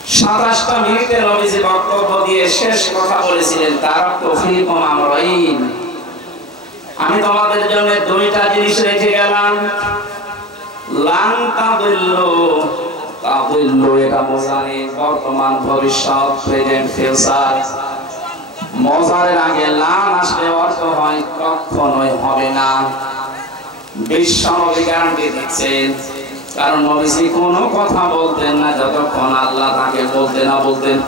27টা মিনিটে নবীজি বক্তব্য দিয়ে শেষ কথা বলেছিলেন, তারাকতু ফীকুম আমরাইন, আমি তোমাদের জন্য দুইটা জিনিস রেখে গেলাম। লান তাদিল্লু, তাদিল্লু এটা বোঝানি বর্তমান, ভবিষ্যৎ, প্রেজেন্ট, ফিউচার। মজারের আগে লান আসলে অর্থ হয় কখনোই হবে না। বিশ্ব নবী গ্যারান্টি দিচ্ছেন, কারণ নবীজি কোনো কথা বলতেন না যতক্ষণ আল্লাহ তাকে বলতে না বলতেন।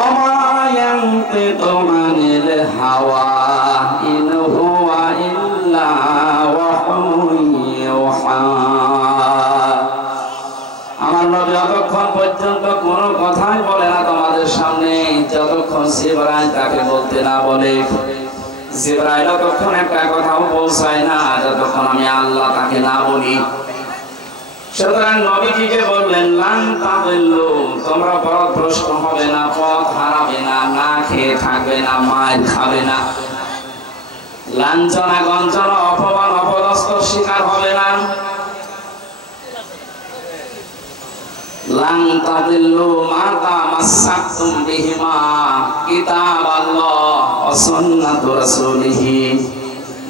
ওমা ইয়ানতিকু আনিল হাওয়া ইন হুয়া ইল্লা ওয়াহুন ইউহা। আমার নবী যতক্ষণ পর্যন্ত কোনো কথাই বলে না তোমাদের সামনে, যতক্ষণ জিবরাইল তাকে বলতে না বলে। জিবরাইল ততক্ষণ একটা কথাও পৌঁছায় না যতক্ষণ আমি আল্লাহ তাকে না বলি। সুতরাং নবীজিকে বললেন লান তাদিল্লু, তোমরা পথভ্রষ্ট হবে না, পথ হারাবে না, না খেয়ে থাকবে না, মার খাবে না, লাঞ্ছনা গঞ্জনা অপমান অপদস্থর শিকার হবে না। লান তাদিল্লু মা তামাসসাকতুম বিহিমা কিতাবাল্লাহ ওয়া সুন্নাতু রাসূলিহি,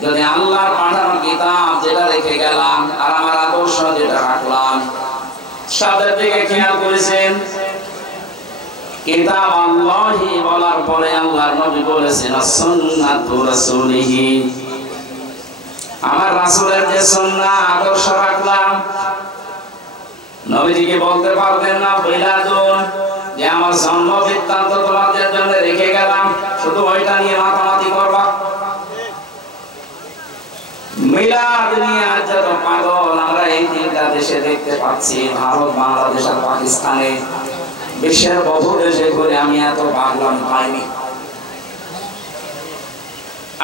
যদি আল্লাহর পাঠানো কিতাব যেটা রেখে গেলাম আর আমার আদর্শ যেটা রাখলাম, সাথে দিকে খেয়াল করেছেন কিতাব আল্লাহি বলার পরে আল্লাহর নবী বলেছেন সুন্নাতু রাসূলিহি, আমার রাসূলের যে সুন্নাহ আদর্শ রাখলাম। নবীজিকে বলতে পারতেন না বিলাদুন, যে আমার জন্ম বৃত্তান্ত তোমাদের জন্য রেখে গেলাম, শুধু ওইটা নিয়ে মাতামাতি করবা। মিলাদ নিয়ে আজ যত পাগল আমরা এই তিনটা দেশে দেখতে পাচ্ছি, ভারত, বাংলাদেশ আর পাকিস্তানে, বিশ্বের বহু দেশে ঘুরে আমি এত পাগলাম পাইনি।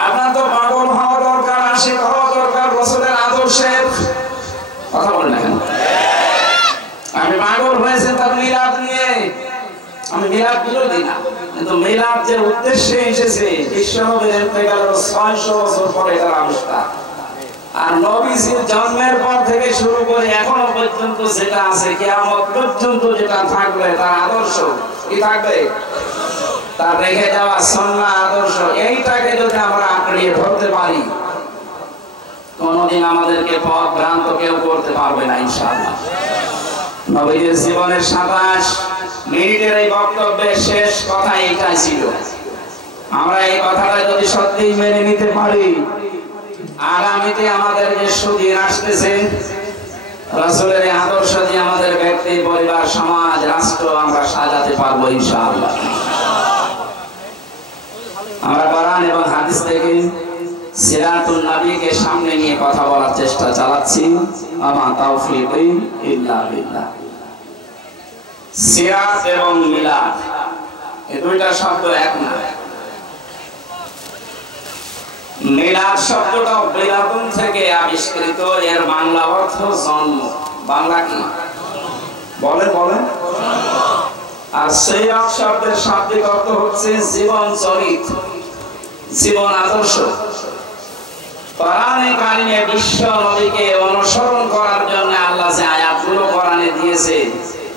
আপনার তো পাগল হওয়া দরকার, আশিক হওয়া দরকার রাসূলের আদর্শের। কথা বলেন না কেন? আমি পাগল হয়েছে তার মিলাদ নিয়ে, আমি মিলাদ বিরোধী না, কিন্তু মিলাদ যে উদ্দেশ্যে এসেছে বিশ্বনবীর ইন্তেকালের 600 বছর পরে তার আবিষ্কার, আর নবীজির জন্মের পর থেকে শুরু করে এখনো পর্যন্ত যেটা আছে, কিয়ামত পর্যন্ত যেটা থাকবে তার আদর্শ কি থাকবে? তার রেখে যাওয়া সুন্নাহ আদর্শ। এইটাকে যদি আমরা আঁকড়িয়ে ধরতে পারি, কোনদিন আমাদেরকে পথ ভ্রান্ত কেউ করতে পারবে না ইনশাআল্লাহ। নবীজির জীবনের 27 মিনিটের এই বক্তব্যের শেষ কথা এইটাই ছিল। আমরা এই কথাটা যদি সত্যি মেনে নিতে পারি, আগামীতে আমাদের যে সুদিন আসতেছে, রাসূলের আদর্শ দিয়ে আমাদের ব্যক্তি, পরিবার, সমাজ, রাষ্ট্র আমরা সাজাতে পারবো ইনশাআল্লাহ। আমরা কোরআন এবং হাদিস থেকে সিরাতুন নবীকে সামনে নিয়ে কথা বলার চেষ্টা চালাচ্ছি। আমা তাওফীকি ইল্লা বিল্লাহ। সিরাত এবং মিলাদ এই দুইটা শব্দ এক না। মিলাদ শব্দটা বিলাদুন থেকে আবিষ্কৃত, এর বাংলা অর্থ জন্ম। বাংলা কি বলেন? আর সিরাত শব্দের শাব্দিক অর্থ হচ্ছে জীবন চরিত্র, জীবন আদর্শ। কোরআনে কারিমে বিশ্ব নবীকে অনুসরণ করার জন্য আল্লাহ যে আয়াতগুলো কোরআনে দিয়েছে,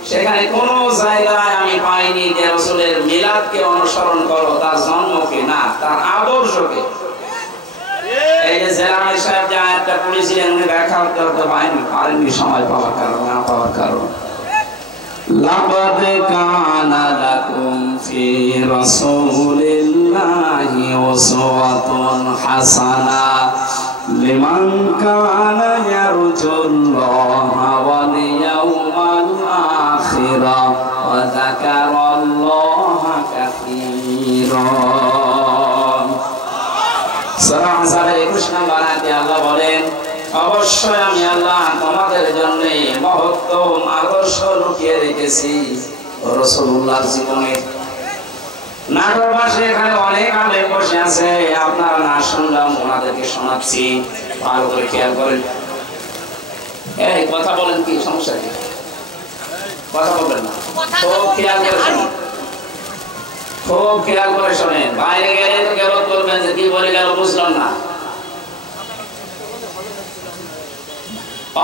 সেখানে কোনো জায়গায় আমি পাইনি যে রাসূলের মিলাদকে অনুসরণ করো, তার জন্মকে না, তার আদর্শকে। এই যে জেলানি সাহেব যে আয়াতটা পড়েছিলেন, উনি ব্যাখ্যা করতে পারেননি সময় পাওয়ার কারণে, না পাওয়ার কারণে। লাকাদ কানা লাকুম ফি রাসূলিল্লাহি উসওয়াতুন হাসানাহ লিমান কানা ইয়ারজুল্লাহা ওয়াল ইয়াওমাল আখিরা ওয়া যাকারাল্লাহা কাসীরা। সূরা আহজাবের 21 নম্বর আয়াতে আল্লাহ বলেন, অবশ্যই আমি আল্লাহ তোমাদের জন্য মহত্তম আদর্শ লুকিয়ে রেখেছি রাসূলুল্লাহর জীবনে। নাটোরবাসী এখানে অনেক আলেম বসে আছে, আপনারা না শুনলাম ওনাদেরকে শোনাচ্ছি, ভালো করে খেয়াল করেন। এই কথা বলেন, কি সমস্যা কি? কথা বলবেন না, খুব খেয়াল করে শুনুন, খুব খেয়াল করে শোনেন। বাইরে গেলে তো গেল করবেন যে কি বলে গেল বুঝলাম না।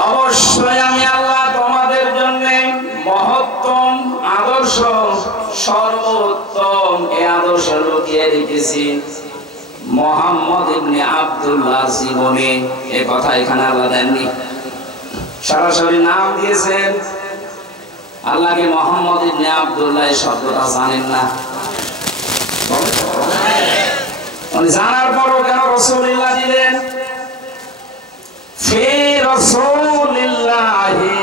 অবশ্যই আমি আল্লাহ তোমাদের জন্য আদর্শ সর্বোত্তম, এই আদর্শ লুকিয়ে রেখেছি মুহাম্মদ ইবনে আব্দুল্লাহ জীবনে। এই কথা এখানে আল্লাহ দেননি, সরাসরি নাম দিয়েছেন। আল্লাহকে মুহাম্মদ ইবনে আব্দুল্লাহ শব্দটা জানেন না, জানার পরও কেন রাসূলুল্লাহ দিলেন? ফি রাসূলিল্লাহি,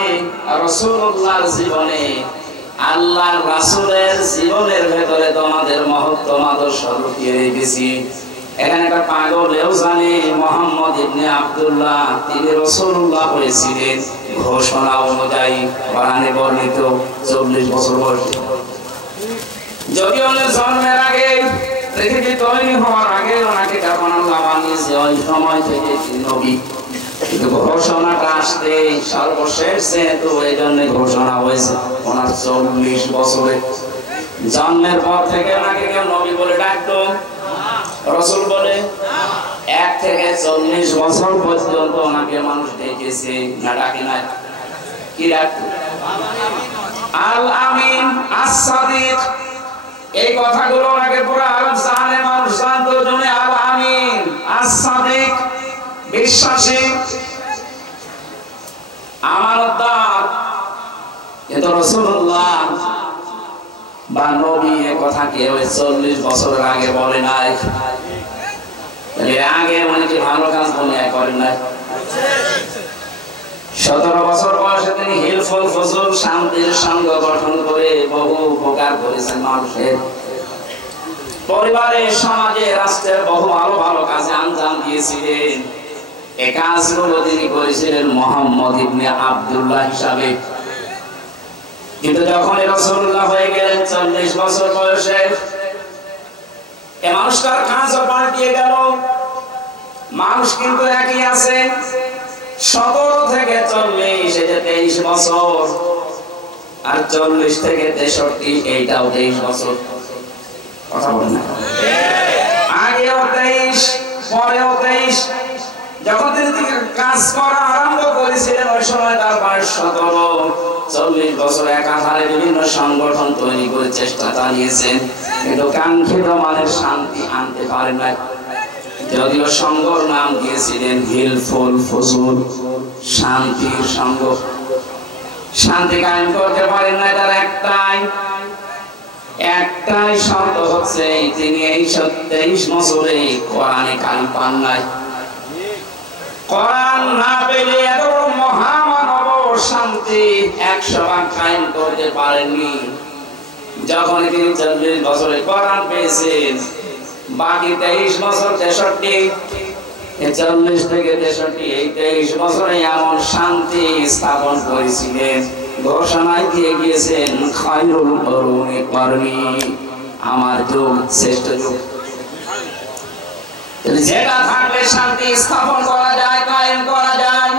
রাসূলুল্লাহর জীবনে, আল্লাহর রাসূলের জীবনের ভেতরে তোমাদের মহত্তম আদর্শ লুকিয়ে রেখেছি। এখানে একটা পাগলেও জানে মুহাম্মদ ইবনে আব্দুল্লাহ তিনি রাসূলুল্লাহ হয়েছিলেন ঘোষণা অনুযায়ী, কোরআনে বর্ণিত 40 বছর বয়সে। যদিও ওনার জন্মের আগে, পৃথিবী তৈরি হওয়ার আগে ওনাকে যখন আল্লাহ বানিয়েছে ওই সময় থেকে তিনি নবী, কিন্তু ঘোষণাটা আসতে সর্বশেষ যেহেতু এই জন্য ঘোষণা হয়েছে ওনার 40 বছরে। জন্মের পর থেকে ওনাকে কেউ নবী বলে ডাকতো, রাসূল বলে? 1 থেকে 40 বছর পর্যন্ত ওনাকে মানুষ ডেকেছে, না ডাকে না? কি ডাকতো? আল আমিন, আস-সাদিক। এই কথাগুলো ওনাকে পুরো আরব জানে, মানুষ জানতো জন্য আল আমিন, আস-সাদিক, বিশ্বাসী, আমানতদার। কিন্তু রাসূলুল্লাহ বা নবী এই কথা কেউ 40 বছরের আগে বলে নাই। এর আগে অনেকে ভালো কাজ বলে করেন নাই। 17 বছর বয়সে তিনি হিলফুল ফুজুল, শান্তির সংঘ গঠন করে বহু উপকার করেছেন মানুষের। পরিবারে, সমাজে, রাষ্ট্রের বহু ভালো ভালো কাজে আঞ্জাম দিয়েছিলেন। এই কাজগুলো তিনি করেছিলেন মুহাম্মদ ইবনে আব্দুল্লাহ হিসাবে। কিন্তু যখন রাসূলুল্লাহ হয়ে গেলেন 40 বছর বয়সে, এই মানুষটার কাজও পাল্টিয়ে গেল। মানুষ কিন্তু একই আছে, 17 থেকে 40, এই যে 23 বছর, আর 40 থেকে 63, এইটাও 23 বছর। কথা বলেন না? আগেও 23, পরেও 23। যখন তিনি কাজ করা আরম্ভ করেছিলেন ওই সময় তার বয়স 17। 40 বছর একাধারে বিভিন্ন সংগঠন তৈরি করে চেষ্টা চালিয়েছেন, কিন্তু কাঙ্ক্ষিত মানের শান্তি আনতে পারেন না। যদিও সংঘর নাম দিয়েছিলেন হিলফুল ফুজুল, শান্তির সংঘ। শান্তি কায়েম করতে পারেন না, তার একটাই শর্ত হচ্ছে তিনি এই 23 বছরে কোরআনে কারিম পান নাই। কোরআন না পেলে এত বড় মহামানব শান্তি 100 ভাগ কায়েম করতে পারেননি। যখন তিনি 40 বছরে কোরআন পেয়েছেন, বাকি 23 বছর 63, 40 থেকে 63, এই 23 বছরে এমন শান্তি স্থাপন করেছিলেন, ঘোষণায় দিয়ে গিয়েছেন খায়রুল কুরুনি করনি, আমার যুগ শ্রেষ্ঠ যুগ। যেটা থাকলে শান্তি স্থাপন করা যায়, কায়েম করা যায়,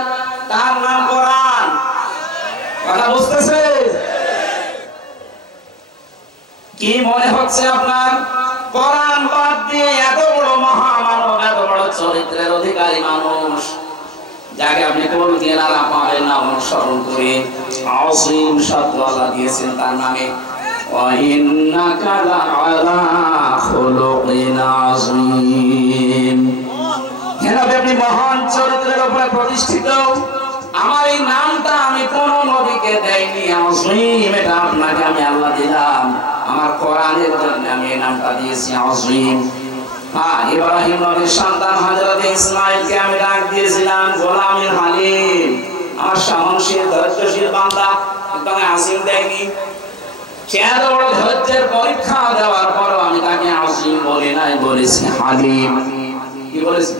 তার নাম কোরআন। কথা বুঝতেছে? কি মনে হচ্ছে আপনার? কোরআন বাদ দিয়ে এত বড় মহামানব, এত বড় চরিত্রের অধিকারী মানুষ, যাকে আপনি কোন কেনারা পাবেন না অনুসরণ করে, আযীম শব্দ আল্লাহ দিয়েছেন তার নামে। ওয়া ইন্নাকা লাআলা খুলুকিন আযীম। আপনি মহান চরিত্রের উপরে প্রতিষ্ঠিত। আমার এই নামটা আমি কোন নবীকে দেইনি, আযীম, এটা আপনাকে আমি আল্লাহ দিলাম। আমার কোরআনের জন্য আমি এই নামটা দিয়েছি আযীম। ইব্রাহিম নবীর সন্তান হযরত ইসমাঈলকে আমি ডাক দিয়েছিলাম গোলামের হালিম, আমার সহনশীল ধৈর্যশীল বান্দা, কিন্তু আমি আযীম দেইনি। সে এত বড় ধৈর্যের পরীক্ষা দেওয়ার পরও আমি তাকে আযীম বলি নাই, বলেছি হালিম। কি বলেছি?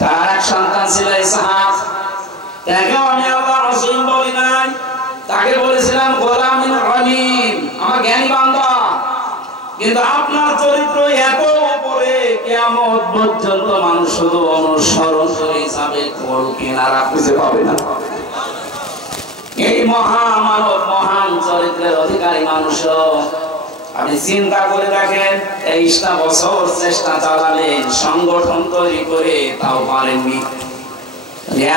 তার এক সন্তান ছিল ইসহাক, তাকেও আমি আল্লাহ আযীম বলি নাই, তাকে বলেছিলাম গোলামের হালিম, আমার জ্ঞানী বান্দা। কিন্তু আপনার চরিত্র এত উপরে, কিয়ামত পর্যন্ত মানুষ শুধু অনুসরণ করে যাবে, কোন কিনারা খুঁজে পাবে না। এই মহামানব, মহান চরিত্রের অধিকারী মানুষ আপনি চিন্তা করে দেখেন, 23টা বছর চেষ্টা চালালেন সংগঠন তৈরি করে, তাও পারেননি।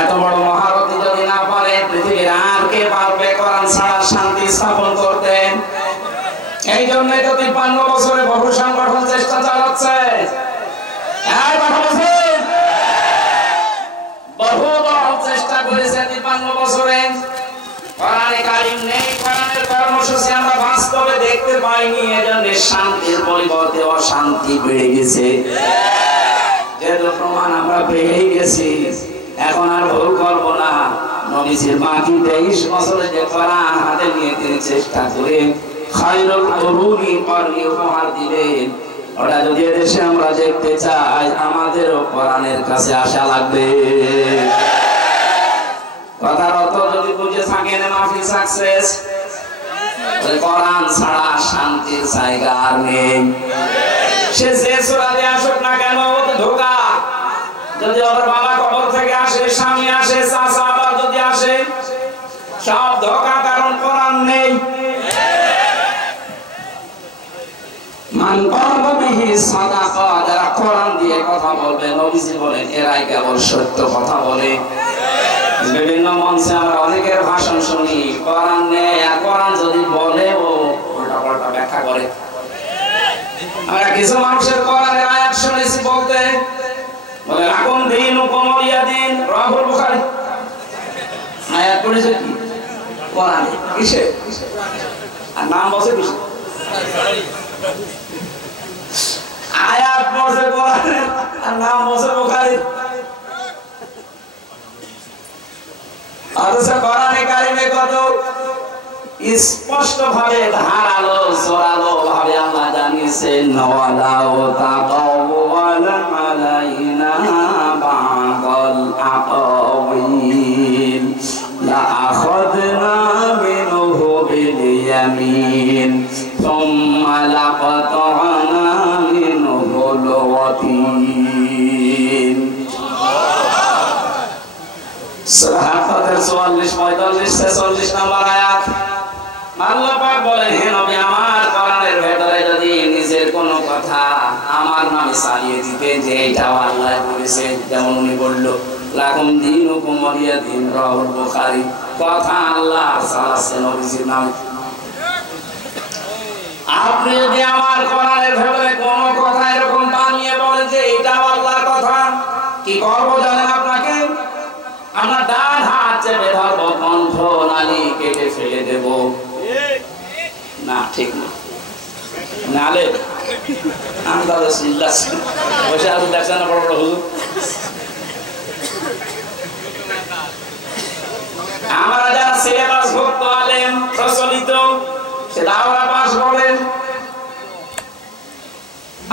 এত বড় মহারথী যদি না পারে, পৃথিবীর আর কে পারবে কোরআন ছাড়া শান্তি স্থাপন করতে? এই জন্যই তো 53 বছরে বহু সংগঠন চেষ্টা চালাচ্ছে। বহু দল চেষ্টা করেছে 53 বছরে। কোরআনে কারীম নেই, কোরআনের কর্মসূচি আমরা বাস্তবে দেখতে পাইনি। এজন্য শান্তির পরিবর্তে অশান্তি বেড়ে গেছে। যেহেতু প্রমাণ আমরা পেয়ে গেছি, এখন আর ভুল করব না। নবীজির বাকি 23 বছরে যে কোরআন হাতে নিয়ে তিনি চেষ্টা করে খায়রুল কুরুনি পারনি উপহার দিলেন, ওটা যদি এদেশে আমরা দেখতে চাই, আমাদেরও কোরআনের কাছে আসা লাগবে। কথার অর্থ যদি বুঝে থাকেন, মাহফিল সাকসেস। কোরআন ছাড়া শান্তির জায়গা আর নেই। সে যে সূরা দিয়ে আসুক না কেন, ওতে ধোঁকা। যদি ওর বাবা কবর থেকে আসে, স্বামী আসে, চাচা আবার যদি আসে, সব ধোঁকা, কারণ কোরআন নেই। মান ক্বালা বিহি সাদাকা, যারা কোরআন দিয়ে কথা বলবে, নবীজি বলেন এরাই কেবল সত্য কথা বলে। বিভিন্ন মঞ্চে আমরা অনেকের ভাষণ শুনি, কোরআন নেই, আর কোরআন যদি বলে ও উল্টা-পাল্টা ব্যাখ্যা করে। আমরা কিছু মানুষের কোরআনের আয়াত শুনেছি বলতে, বলে লাকুম দীনুকুম ওয়ালিয়া দীন, রাহুল বুখারী। আয়াত পড়েছে কি? কোরআনে। কিসে? আর নাম বসে কিসে? আয়াত পড়ছে কোরআনে, আর নাম বসে বুখারী। অথচ কোরআনে কারিমে কত স্পষ্ট ভাবে, ধারালো জোরালো ভাবে আল্লাহ জানিয়েছেন, ওয়ালাউ তাকাওয়ালা আলাইনা বা'দাল আকাওয়িল লাআখাযনা মিনহু বিল ইয়ামিন সুম্মা লাকাতা'না মিনহুল ওয়াতিন। সূরা ফাতির 44, 45, 46 নম্বর আয়াত। আল্লাহ পাক বলেন, হে নবী, আমার কোরআনের ভেতরে যদি নিজের কোনো কথা আমার নামে চালিয়ে দিতেন, যে এটাও আল্লাহ বলেছে, যেমন উনি বলল লাকুম দীনুকুম ওয়ালিয়া দীন, রাহুল বুখারী। কথা আল্লাহ চালাচ্ছে নবীজির নামে। আপনি যদি আমার কোরআনের ভেতরে কোনো কথা এরকম বানিয়ে বলেন যে এটাও আল্লাহর কথা, কি করবো জানেন? আপনাকে আপনার ডান হাত চেপে ধরবো, কণ্ঠ নালী কেটে ফেলে দেব। না, ঠিক না। নালে বসে আসুন, দেখছেন না বড় বড় হুজুর। আমরা যারা সিলেবাস ভুক্ত আলেম প্রচলিত, সে দাওরা পাস বলেন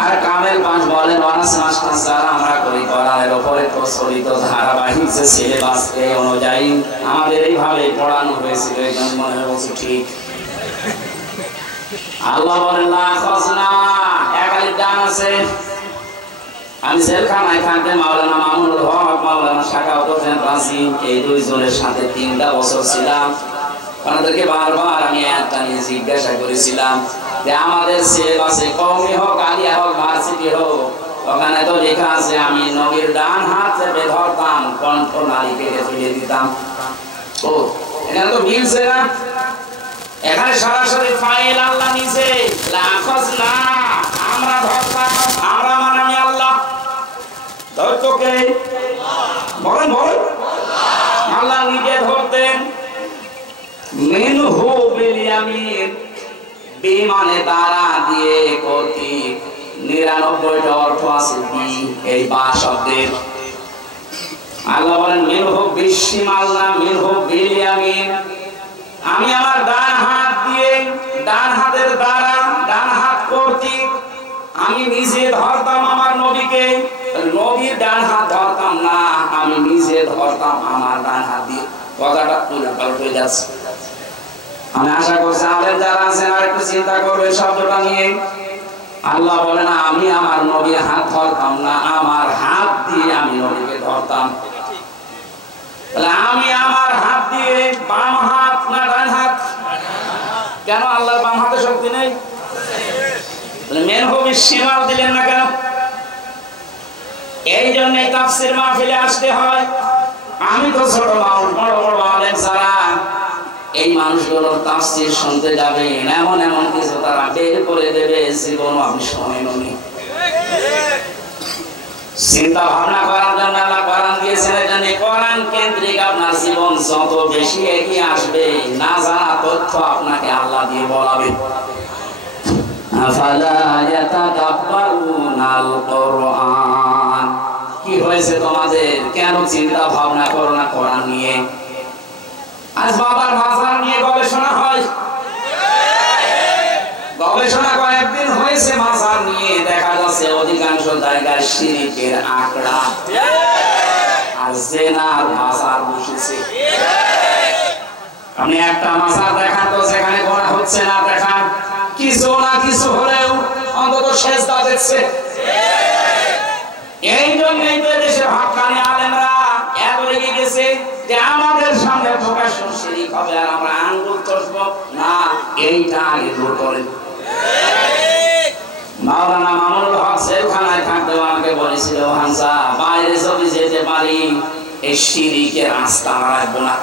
আর কামেল পাস বলেন, অনার্স মাস্টার্স যারা আমরা করি, কোরআনের উপরে প্রচলিত ধারাবাহিক যে সিলেবাস, এই অনুযায়ী আমাদের এইভাবে পড়ানো হয়েছিল। এই জন্য মনে হচ্ছে ঠিক। আল্লাহ বলেন লাখাযনা, একালি দান আছে। আমি জেলখানায় থাকতে মাওলানা মামুনুল হক, মাওলানা শাকাওয়াত হোসেন রাজি, এই দুইজনের সাথে 3টা বছর ছিলাম। ওনাদেরকে বারবার আমি একটা নিয়ে জিজ্ঞাসা করেছিলাম যে আমাদের সিলেবাসে কওমি হোক, আলিয়া হোক, ভার্সিটি হোক, ওখানে তো লেখা আছে আমি নবীর ডান হাত চেপে ধরতাম, কণ্ঠ নালী কেটে ফেলে দিতাম। ও, এখানে তো মিলছে না। এখানে সরাসরি ফাইল আল্লাহ নিছে, লাখাযনা, আমরা ধরতাম। আমরা মানে আমি আল্লাহ। ধরতো কে? বলেন বলেন। আল্লাহ নিজে ধরতেন। মিনহু বিল ইয়ামিন, বিমানে দ্বারা দিয়ে কতি 99টা অর্থ আছে বি, এই বা শব্দের। আল্লাহ বলেন মিনহু বিশিমাল না, মিনহু বিল ইয়ামিন। আমি আমার ডান হাত দিয়ে, ডান হাতের দ্বারা, ডান হাত কর্তৃক আমি নিজে ধরতাম আমার নবীকে। নবীর ডান হাত ধরতাম না, আমি নিজে ধরতাম আমার ডান হাত দিয়ে। কথাটা উল্টাপাল্টা হয়ে যাচ্ছে। আমি আশা করছি আমাদের যারা আছেন আর একটু চিন্তা করবে শব্দটা নিয়ে। আল্লাহ বলে না আমি আমার নবীর হাত ধরতাম না, আমার হাত দিয়ে আমি নবীকে ধরতাম। তাহলে আমি আমার হাত দিয়ে, বাম হাত না ডান হাত? কেন আল্লাহর বাম হাতে শক্তি নেই? মেনহু বিশিমাল দিলেন না কেন? এই জন্যই তাফসীর মাহফিলে আসতে হয়। আমি তো ছোট মানুষ, বড় বড় আলেম যারা এই মানুষগুলোর তাফসীর শুনতে যাবেন, এমন এমন কিছু তারা বের করে দেবে জীবন আপনি শোনেননি। চিন্তা ভাবনা করার জন্য আল্লাহ কোরআন দিয়েছেন, এজন্য কোরআন কেন্দ্রিক আপনার জীবন যত বেশি এগিয়ে আসবে, না জানা তথ্য আপনাকে আল্লাহ দিয়ে বলাবে। আফালা ইয়াতাদাব্বারুনাল কুরআন, কি হয়েছে তোমাদের? কেন চিন্তা ভাবনা করো না কোরআন নিয়ে? আজ বাবার মাজার নিয়ে গবেষণা হয়, গবেষণা কয়েকদিন হয়েছে মাজার নিয়ে, দেখা যাচ্ছে অধিকাংশ জায়গায় শিরকের আঁকড়া আর জিনার মাজার বসেছে। আপনি একটা মাজার দেখান তো যেখানে করা হচ্ছে না, দেখান কিছু না কিছু হলেও অন্তত সেজদা দেখছে। এই জন্যই তো দেশের হক্কানি আলেমরা এত রেগে গেছে যে আমাদের সামনে প্রকাশ্য শিরক হবে আর আমরা আঙ্গুল চষবো না, এইটা আগে দূর করেন। মাওলানা মামুনুল হক জেলখানায় থাকতে আমাকে বলেছিল, হামজা বাইরে যদি যেতে পারি এই শিরকের আস্থা রাখবো না।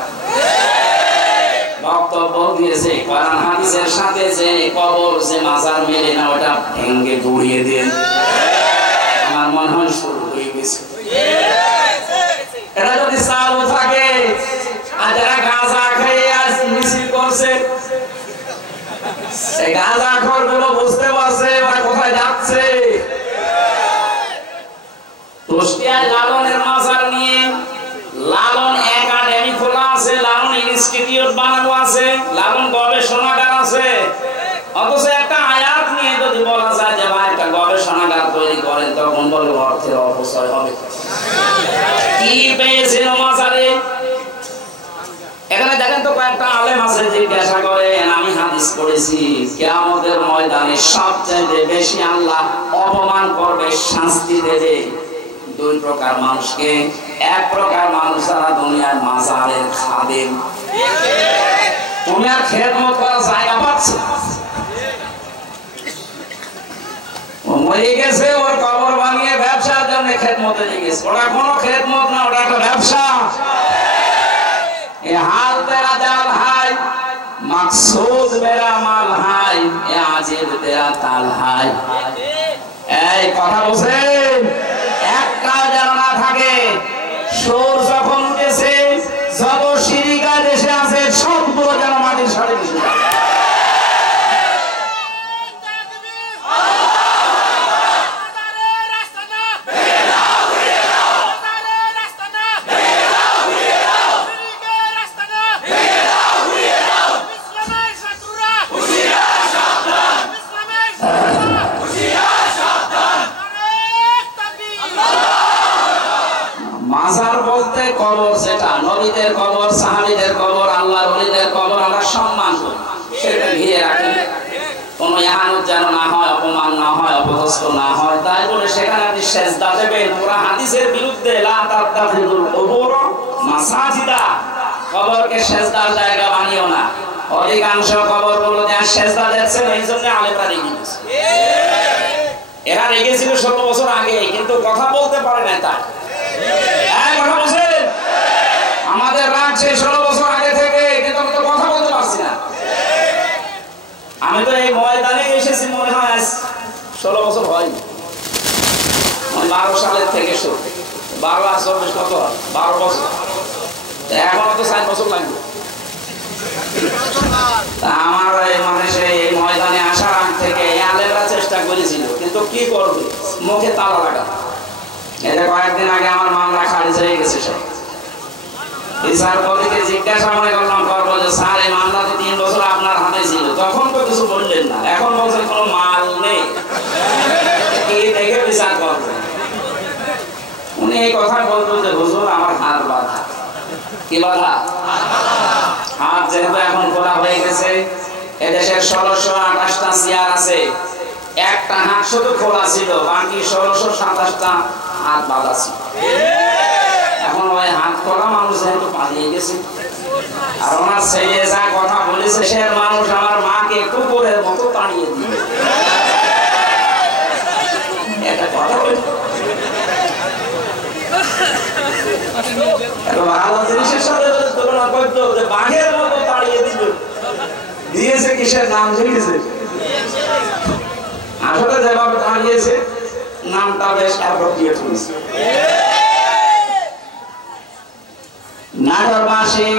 বক্তব্য দিয়েছে কোরআন হাদিসের সাথে যে কবর যে মাজার মেলে না ওটা ভেঙে গুড়িয়ে দেন। আমার মনে হয় শুরু হয়ে গেছে। এটা যদি চালু থাকে আর যারা গাঁজা খেয়ে আজ মিছিল করছে, এই গাঁজা খোরগুলো বুঝতে পারছে ওরা কোথায় যাচ্ছে। কুষ্টিয়ায় লালনের মাজার নিয়ে লালন একাডেমি খোলা আছে, লালন ইনস্টিটিউট বানানো আছে, লালন গবেষণাগার আছে। অথচ একটা আয়াত নিয়ে যদি বলা যায় যে ভাই একটা গবেষণাগার তৈরি করেন, তখন বলে অর্থের অপচয় হবে। কি পেয়েছিল মাজারে? এখানে দেখেন তো কয়েকটা আলেম আছে জিজ্ঞাসা করেন, আমি হাদিস পড়েছি কিয়ামতের ময়দানে সবচেয়ে বেশি আল্লাহ অপমান করবে, শাস্তি দেবে দুই প্রকার মানুষকে। এক প্রকার মানুষ যারা দুনিয়ার মাজারের খাদেম, তুমি আর খেদমত করার জায়গা পাচ্ছ, ও মরে গেছে, ওর কবর বানিয়ে ব্যবসার জন্য খেদমতে লেগেছে। ওটা কোনো খেদমত না, ওটা একটা ব্যবসা। ये हाल तेरा जाल हाय, मकसूद मेरा माल हाय, ये आजिब तेरा ताल हाय। এই কথা বলেন, একটা যেন না থাকে। সুর যখন উঠেছে, যত শিরিকা দেশে আছে সবগুলো যেন মাটির সাথে মিশে যায়। মাজার বলতে কবর, যেটা নবীদের কবর, সাহাবীদের কবর, আল্লাহর ওলিদের কবর আমরা সম্মান করি, সেটা ঘিরে রাখি। কোনো ইহানত যেন না হয়, অপমান না হয়, অপদস্থ না হয়। তাই বলে সেখানে আপনি সেজদা দেবেন, পুরা হাদিসের বিরুদ্ধে। লা তাত্তাখিযুল কুবুর মাসাজিদা, কবরকে সেজদার জায়গা বানিও না। অধিকাংশ কবরগুলো যা সেজদা দেখছেন, এই জন্য আলেমরা রেগে গেছে। এরা রেগেছিল 16 বছর আগে, কিন্তু কথা বলতে পারে না। তাই আমাদের রাগ সেই 16 বছর আগে থেকে, কিন্তু আমি তো কথা বলতে পারছি না। আমি তো এই ময়দানে এসেছি মনে হয় 16 বছর হয়নি, 12 সালের থেকে শুরু। 12 আর 24 কত হয়? 12 বছর। এখনো তো 4 বছর লাগবে। আমার মানে সেই ময়দানে আসার আগ থেকে আলেমরা চেষ্টা করেছিল, কিন্তু কি করবে, মুখে তালা লাগা। এটা কয়েকদিন আগে আমার মামলা খারিজ হয়ে গেছে। সব বিচারপতিকে জিজ্ঞাসা মনে করলাম, করবো যে স্যার এই মামলা তো 3 বছর আপনার হাতে ছিল, তখন তো কিছু বললেন না, এখন বলছেন কোনো মাল নেই, কি দেখে বিচার করবে? উনি এই কথা বলতো যে হুজুর আমার হাত বাঁধা। কি বাঁধা? হাত যেহেতু এখন খোলা হয়ে গেছে, এদেশের 1628টা চেয়ার আছে, একটা হাত শুধু খোলা ছিল, বাকি 1627টা হাত বাঁধা ছিল। এখন ওই হাত খোলা মানুষ যেহেতু পালিয়ে গেছে, আর ওনার ছেলে যা কথা বলেছে, সে মানুষ আমার মাকে কুকুরের মতো তাড়িয়ে দিবে। এটা কথা বলে ভালো জিনিসের সাথে তুলনা করতো যে বাঘের মতো তাড়িয়ে দিবে, দিয়েছে কিসের নাম দিয়েছে আসলে যেভাবে দাঁড়িয়েছে নামটা বেশ অ্যাপ্রোপ্রিয়েট হয়েছে নাগরবাসী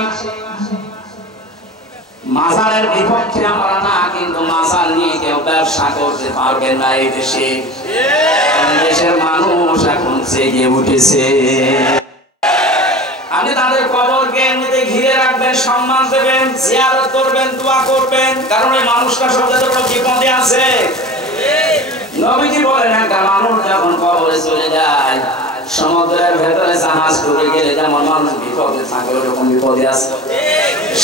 মাজারের বিপক্ষে আমরা না কিন্তু মাজার নিয়ে কেউ ব্যবসা করতে পারবে না এই দেশে দেশের মানুষ এখন জেগে উঠেছে আপনি তাদের কবরকে এমনিতে ঘিরে রাখবেন সম্মান দেবেন জিয়ারত করবেন দোয়া করবেন কারণ এই মানুষটা সবচেয়ে বড় বিপদে আছে নবীজি বলেন একটা মানুষ যখন কবরে চলে যায় সমুদ্রের ভেতরে জাহাজ ডুবে গেলে যেমন মানুষ বিপদে থাকে ওরকম বিপদে আছে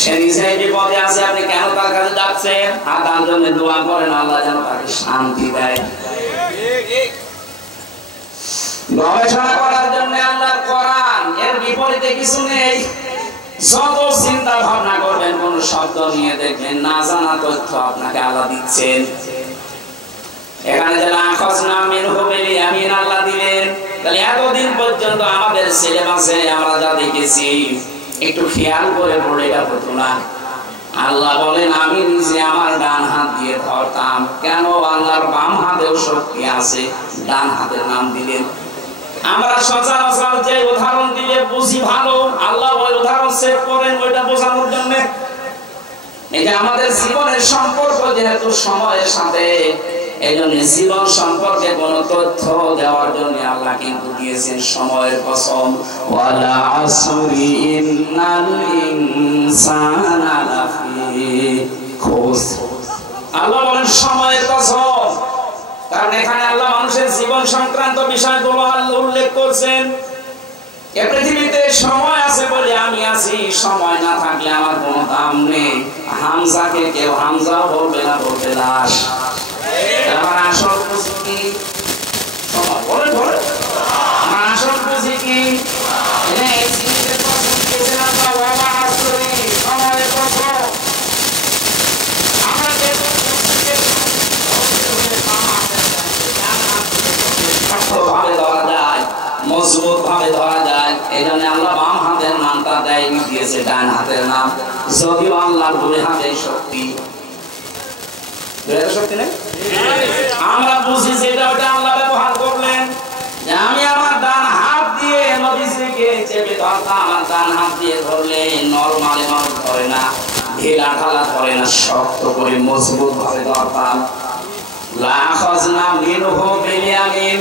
সে নিজে বিপদে আছে আপনি কেন তার কাছে যাচ্ছেন আর তার জন্য দোয়া করেন আল্লাহ যেন তাকে শান্তি দেয় গবেষণা করার জন্য আল্লাহর কোরআন এর বিপরীতে কিছু নেই যত চিন্তা ভাবনা করবেন কোন শব্দ নিয়ে দেখবেন না জানা তথ্য আপনাকে আল্লাহ দিচ্ছেন এখানে যারা আখজনা মিনহু বিল ইয়ামিন আল্লাহ দিলেন তাহলে এতদিন পর্যন্ত আমাদের সিলেবাসে আমরা যা দেখেছি একটু খেয়াল করে পড়ে এটা হতো না আল্লাহ বলেন আমি নিজে আমার ডান হাত দিয়ে ধরতাম কেন আল্লাহর বাম হাতেও শক্তি আছে ডান হাতের নাম দিলেন আমরা সচরাচর যে উদাহরণ দিলে বুঝি ভালো আল্লাহ ওই উদাহরণ সেট করেন ওইটা বোঝানোর জন্য এই যে আমাদের জীবনের সম্পর্ক যেহেতু সময়ের সাথে এইজন্য জীবন সম্পর্কে কোন তথ্য দেওয়ার জন্য আল্লাহ কিন্তু দিয়েছেন সময়ের কসম ওয়ালা আসরি ইন্নাল ইনসানা লাফি খুসর আল্লাহ বলেন সময়ের কসম কারণ এখানে আল্লাহ মানুষের জীবন সংক্রান্ত বিষয়গুলো আল্লাহ উল্লেখ করছেন এই পৃথিবীতে সময় আছে বলে আমি আছি সময় না থাকলে আমার কোনো দাম নেই হামজাকে কেউ হামজাও বলবে না বলবে লাশ আমার আসল বুঝি কি সময় বলে বলে আমার আসল বুঝি কি এই জিনিসের কসম দিয়েছেন আল্লাহ ওয়ালা আসরি সময়ের কসম আমরা যে ভাবে ধরা যায় মজবুত ভাবে ধরা যায় এই জন্য আল্লাহ বাম হাতের নামটা দেয় দিয়েছে ডান হাতের নাম যদিও আল্লাহর দুই হাতে শক্তি শক্তি নেই আমরা বুঝি যেটা ওটা আল্লাহ ব্যবহার করলেন যে আমি আমার ডান হাত দিয়ে নবীজিকে চেপে ধরতাম আমার ডান হাত দিয়ে ধরলে নরমালি মানুষ ধরে না ঢিলা ঢালা ধরে না শক্ত করে মজবুত ভাবে ধরতাম লাখাজনা মিনহু বিল ইয়ামিন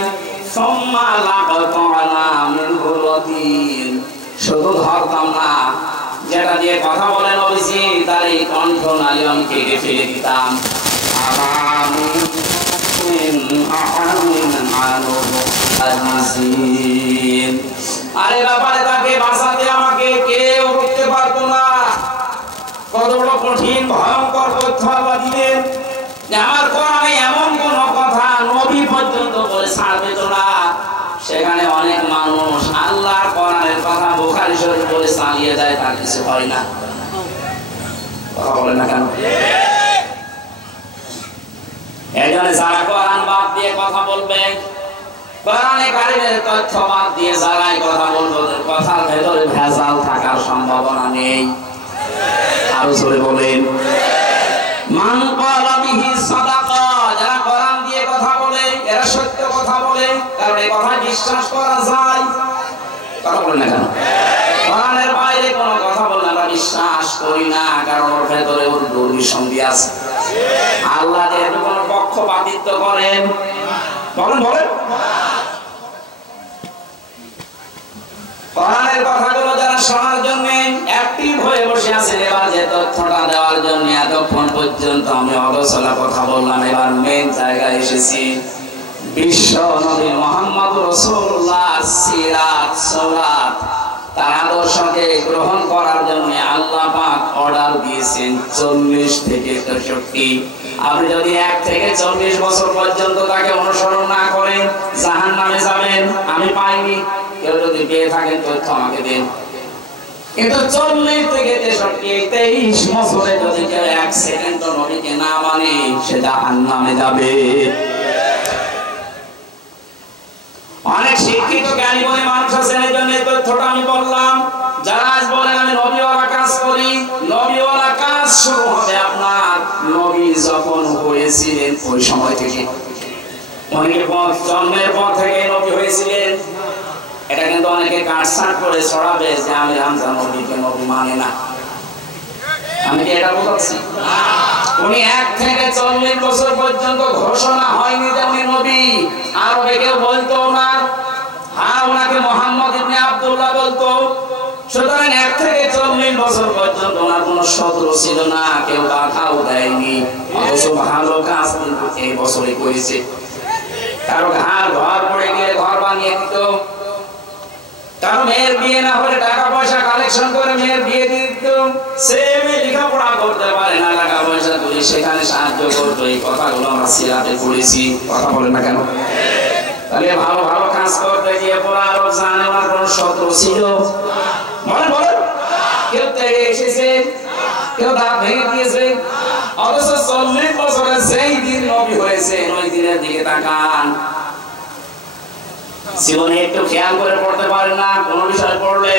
সুম্মা লাকাতানা মিনহু ওয়াতিন শুধু ধরতাম না যেটা দিয়ে কথা বলেন নবীজি তার এই কণ্ঠ নালী আমি কেটে ফেলে দিতাম আরে ব্যাপারে তাকে বাঁচাতে আমাকে কেউ রুখতে পারতো না কত বড় কঠিন ভয়ঙ্কর তথ্য আল্লাহ দিলেন যে আমার কোরআনে এমন কোন কথা নবী পর্যন্ত বলে ছাড়বে তো না সেখানে অনেক মানুষ আল্লাহর কোরআনের কথা বুখারী শরীফ বলে চালিয়ে যায় তার কিছু হয় না কথা বলেন না কেন এজন্য যারা কোরআন বাদ দিয়ে কথা বলবে কোরআনে কারিমের তথ্য বাদ দিয়ে যারাই কথা বলবে ওদের কথার ভেতরে ভেজাল থাকার সম্ভাবনা নেই আরো জোরে বলেন মান ক্বালা বিহি সাদাকা যারা কোরআন দিয়ে কথা বলে এরা সত্য কথা বলে কারণ এই কথা বিশ্বাস করা যায় কথা বলেন না কেন কোরআনের বাইরে কোনো কথা বললে আমরা বিশ্বাস করি না কারণ ওর ভেতরে ওর দুর্বিসন্ধি আছে আল্লাহ যে কোন পক্ষপাতিত্ব করেন বলেন বলেন কোরআনের কথাগুলো যারা শোনার জন্য অ্যাক্টিভ হয়ে বসে আছে এবার যে তথ্যটা দেওয়ার জন্য এতক্ষণ পর্যন্ত আমি অগোছলা কথা বললাম এবার মেন জায়গায় এসেছি বিশ্ব নবী মুহাম্মদ রাসূলুল্লাহ সিরাত সুরাত তার আদর্শকে গ্রহণ করার জন্য আল্লাহ পাক অর্ডার দিয়েছেন 40 থেকে 63 আপনি যদি 1 থেকে 40 বছর পর্যন্ত তাকে অনুসরণ না করেন জাহান্নামে যাবেন আমি পাইনি কেউ যদি পেয়ে থাকেন তথ্য আমাকে দিন কিন্তু 40 থেকে 23 বছরে যদি কেউ 1 সেকেন্ড নবীকে না মানে সে জাহান্নামে যাবে অনেক শিক্ষিত জ্ঞানী বলে মানুষ আছেন এই জন্য এই তথ্যটা আমি বললাম যারা আজ বলেন আমি নবীওয়ালা কাজ করি নবীওয়ালা কাজ শুরু হবে আপনার নবী যখন হয়েছিলেন ওই সময় থেকে, অনেকে জন্মের পর থেকে নবী হয়েছিলেন, এটা কিন্তু অনেকে কাটছাট করে ছড়াবে যে আমি হামজা নবীকে নবী মানে না। আমি কি এটা বলছি? উনি 1 থেকে 40 বছর পর্যন্ত ঘোষণা হয়নি যে উনি নবী। আরবে কেউ বলতো না, হ্যাঁ ওনাকে মোহাম্মদ ইবনে আব্দুল্লাহ বলতো। সুতরাং 1 থেকে 40 বছর পর্যন্ত ওনার কোনো শত্রু ছিল না, কেউ বাধাও দেয়নি। অথচ ভালো কাজ কিন্তু এই বছরে করেছে। কারো ঘর পড়ে গেলে ঘর বানিয়ে দিত, কারো মেয়ের বিয়ে না হলে টাকা পয়সা কালেকশন করে মেয়ের বিয়ে দিয়ে দিত। সে মেয়ে লেখাপড়া করতে পারে না, টাকা পয়সা তুলে সেখানে সাহায্য করতো। এই কথাগুলো আমরা সিরাতে পড়েছি। কথা বলেন না কেন? তাহলে ভালো ভালো কাজ করতে গিয়ে পড়া আরো জানে ওনার কোন শত্রু ছিল? বলেন বলেন। কেউ তেড়ে এসেছে, কেউ দাঁত ভেঙে দিয়েছে। অথচ 40 বছরে যেই দিন নবী হয়েছে ওই দিনের দিকে তাকান। জীবনে একটু খেয়াল করে পড়তে পারেন না কোন বিষয় পড়লে?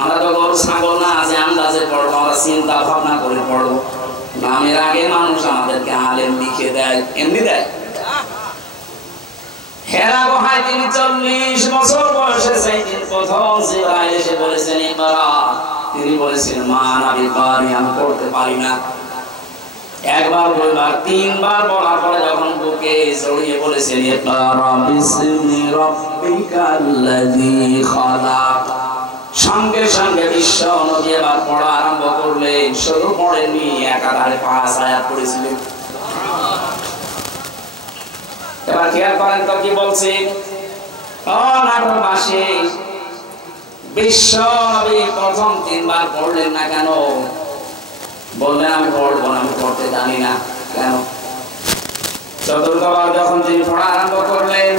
আমরা তো গরু ছাগল না যে আন্দাজে পড়বো, আমরা চিন্তা ভাবনা করে পড়বো। নামের আগে মানুষ আমাদেরকে আলেম লিখে দেয়, এমনি দেয়। হেরা গুহায় তিনি 40 বছর বয়সে সেই দিন প্রথম জিবরাইল এসে বলেছেন ইকরা। তিনি বলেছেন মা নবী পারি, আমি পড়তে পারি না। একবার দুইবার তিনবার বলার পরে যখন বুকে জড়িয়ে বলেছেন ইকরা বিসমি রাব্বিকাল্লাযী খালাক, সঙ্গে সঙ্গে বিশ্ব নবী এবার পড়া আরম্ভ করলেন। শুধু পড়েননি, একাধারে 5 আয়াত পড়েছিলেন। এবার খেয়াল করেন তো কি বলছি। নাটকবাসী বিশ্ব নবী প্রথম 3 বার পড়লেন না কেন? বললেন আমি পড়বো না, আমি পড়তে জানি না। কেন? চতুর্থবার যখন তিনি পড়া আরম্ভ করলেন,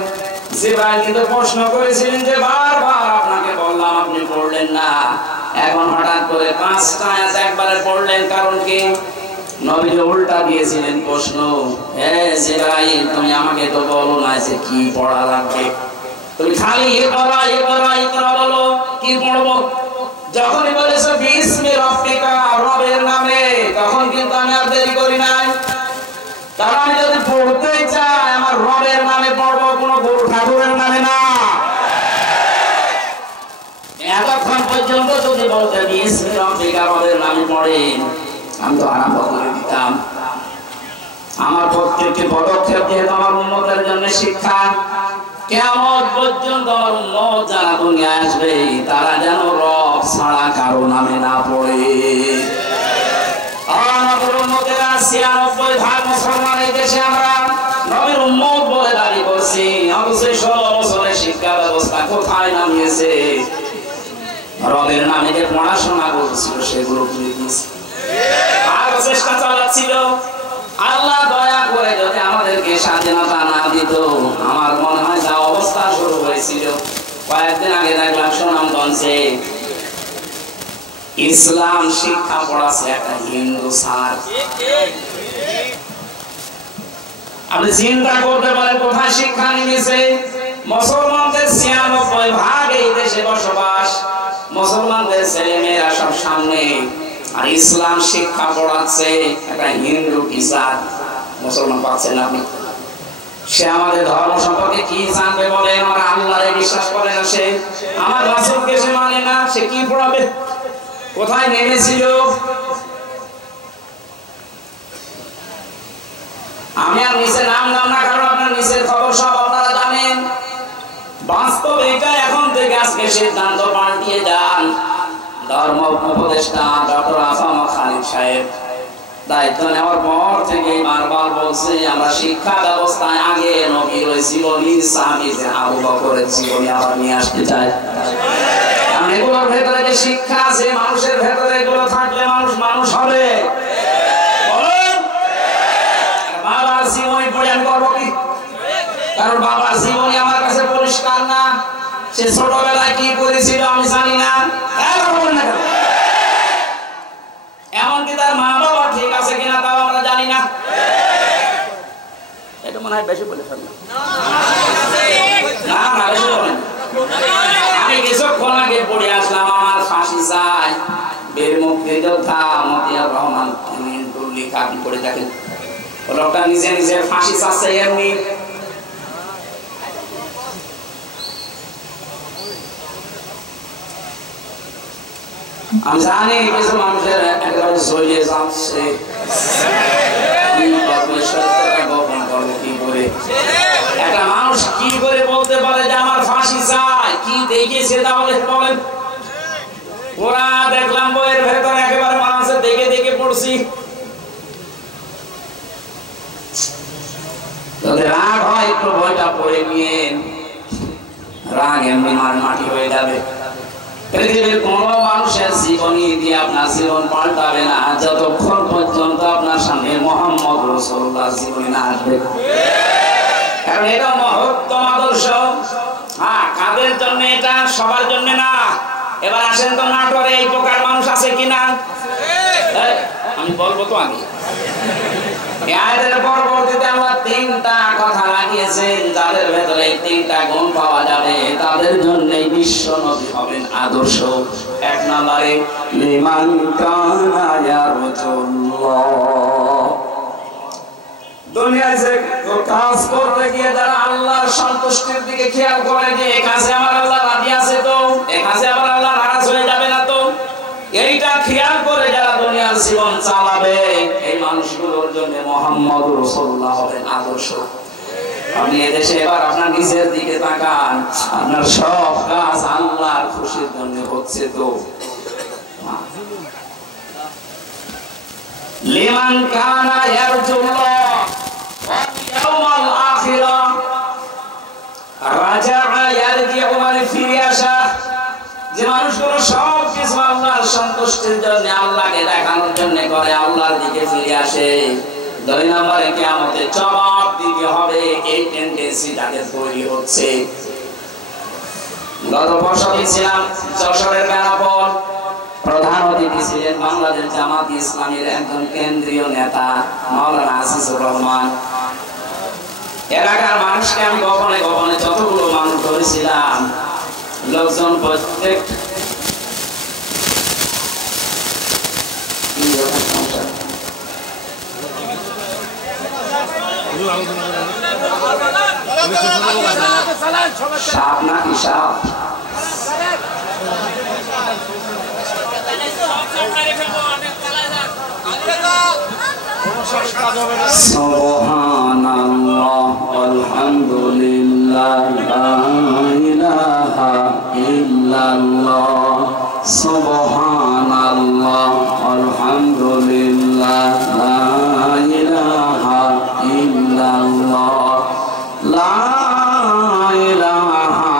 জিবরাইল কিন্তু প্রশ্ন করেছিলেন যে বারবার আপনাকে বললাম আপনি পড়লেন না, এখন হঠাৎ করে 5টা আয়াত একবারে পড়লেন, কারণ কি? নবী উল্টা দিয়েছিলেন প্রশ্ন, হে জিবরাইল তুমি আমাকে তো বলো না যে কি পড়া লাগবে, তুমি খালি ইকরা ইকরা ইকরা বলো, কি পড়বো? যখনই বলেছো বিসমি রাব্বিকা, রবের নামে, তখন কিন্তু আমি আর দেরি করি নাই। কারণ আমি যদি পড়তে চাই আমার রবের নামে পড়বো, কোনো গুরু ঠাকুরের নামে না। এতক্ষণ পর্যন্ত যদি বলতে বিসমি রাব্বিকা রবের নামে পড়েন, আমি তো আরম্ভ করে দিতাম। আমার প্রত্যেকটি পদক্ষেপ যেহেতু আমার উম্মতের জন্য শিক্ষা, কিয়ামত পর্যন্ত আমার উম্মত যারা দুনিয়ায় আসবে তারা যেন রব ছাড়া কারো নামে না পড়ে। আমাদের উম্মতের 96% মুসলমান এই দেশে আমরা নবীর উম্মত বলে দাবি করছি, অথচ 16 বছরের শিক্ষা ব্যবস্থা কোথায় নামিয়েছে? রবের নামে যে পড়াশোনা করছিল সেগুলো তুলে দিয়েছে, আর চেষ্টা চালাচ্ছিল। আল্লাহ দয়া করে যদি আমাদেরকে স্বাধীনতা না দিত, আমার মনে হয় যা অবস্থা শুরু হয়েছিল। কয়েকদিন আগে দেখলাম সুনামগঞ্জে ইসলাম শিক্ষা পড়াচ্ছে একটা হিন্দু স্যার। আপনি চিন্তা করতে পারেন কোথায় শিক্ষা নিয়েছে? মুসলমানদের 96% এই দেশে বসবাস, মুসলমানদের ছেলে মেয়েরা সব সামনে, আর ইসলাম শিক্ষা পড়াচ্ছে একটা হিন্দু টিচার। মুসলমান পাচ্ছেন আপনি? সে আমাদের ধর্ম সম্পর্কে কি জানবে বলেন? আমার আল্লাহরে বিশ্বাস করে না সে, আমার রাসূলকে সে মানে না, সে কি পড়াবে? কোথায় নেমেছিল? আমি আর নিচে নাম দাম না, কারণ আপনার নিচের খবর সব আপনারা জানেন। বাস্তব এটা এখন থেকে আজকে সিদ্ধান্ত পাল্টিয়ে যান। ধর্ম উপদেষ্টা ডক্টর আসাম খালিদ সাহেব দায়িত্ব নেওয়ার পর থেকে বারবার বলছে আমরা শিক্ষা ব্যবস্থায় আগে নবী রয়েছিল, সাহাবী যে আবু বকরের জীবনী আবার নিয়ে আসতে চাই। কারণ এগুলোর ভেতরে যে শিক্ষা আছে, মানুষের ভেতরে এগুলো থাকলে মানুষ মানুষ হবে। বাবার জীবনী পড়ে আমি করবো কি? কারণ বাবার জীবনী আমার কাছে পরিষ্কার না, সে ছোটবেলায় কি করেছিল আমি জানি না। এমনকি তার মা বাবা ঠিক আছে কিনা তাও আমরা জানি না। এটা মনে হয় বেশি বলে ফেললাম। না না বেশি বলেন। আমি কিছুক্ষণ আগে পড়ে আসলাম আমার ফাঁসি চাই বীর মুক্তিযোদ্ধা মতিয়ার রহমান মিন্টুর লেখা আপনি করে দেখেন, লোকটা নিজে নিজে ফাঁসি চাচ্ছে এমনি। আমি জানি কিছু মানুষের একেবারে জ্বলিয়ে যাচ্ছে, গোপন করবো কি করে? একটা মানুষ কি করে বলতে পারে যে আমার ফাঁসি চাই? কি দেখেছে তাহলে বলেন? ওরা দেখলাম বইয়ের ভেতরে একেবারে মানুষের দেখে দেখে পড়ছি। যদি রাগ হয় একটু বইটা পড়ে নিয়ে, রাগ এমনি মাটি হয়ে যাবে। পৃথিবীর কোন মানুষের জীবনী দিয়ে আপনার জীবন পাল্টাবে না যতক্ষণ পর্যন্ত আপনার সামনে মুহাম্মদ রাসূলুল্লাহ জীবনী না আসবে। কারণ এটা মহত্তম আদর্শ। হ্যাঁ, কাদের জন্য এটা? সবার জন্য না। এবার আসেন তো, নাটোরে এই প্রকার মানুষ আছে কিনা? আমি বলবো তো আগে। এর পরবর্তীতে আমরা তিনটা কথা লাগিয়েছেন, যাদের ভেতরে তিনটা গুণ পাওয়া যাবে তাদের জন্য বিশ্ব নবী হবেন আদর্শ। এক নম্বরে লিমান কানা ইয়ারজুল্লাহ, দুনিয়ায় যে কাজ করতে গিয়ে যারা আল্লাহর সন্তুষ্টির দিকে খেয়াল করে যে এই কাজে আমার আল্লাহ রাজি আছে, তো এই কাজে আমার আল্লাহ নারাজ হয়ে যাবে না, তো এইটা খেয়াল করে যারা দুনিয়ার জীবন চালাবে, এই মানুষগুলোর জন্য মুহাম্মদ রাসূলুল্লাহ হবেন আদর্শ। আপনি এদেশে এবার আপনার নিজের দিকে তাকান, আপনার সব কাজ আল্লাহর খুশির জন্য হচ্ছে, তো লিমান কানা ইয়ারজুল্লাহ ওয়াল ইয়াউমাল আখিরা রাজা'a ইয়ারজি'ু মানে ফিরে আসা। যে মানুষগুলো সব কিছু আল্লাহর সন্তুষ্টির জন্য, আল্লাহকে দেখানোর জন্য করে, আল্লাহর দিকে ফিরে আসে, দুই নম্বরে কিয়ামতে জবাব দিতে হবে, এই টেন্ডেন্সি তাদের তৈরি হচ্ছে। গত বছর ছিলাম যশোরের বেনাপোল, প্রধান অতিথি ছিলেন বাংলাদেশ জামাত ইসলামীর একজন কেন্দ্রীয় নেতা মাওলানা আজিজুর রহমান। এলাকার মানুষকে আমি গোপনে গোপনে যতগুলো মানুষ ধরেছিলাম, লোকজন প্রত্যেক সাপ নাকি সাপ সুবহানাল্লাহ আলহামদুলিল্লাহ লা ইলাহা ইল্লাল্লাহ সুবহানাল্লাহ আলহামদুলিল্লাহ লা ইলাহা ইল্লাল্লাহ লা ইলাহা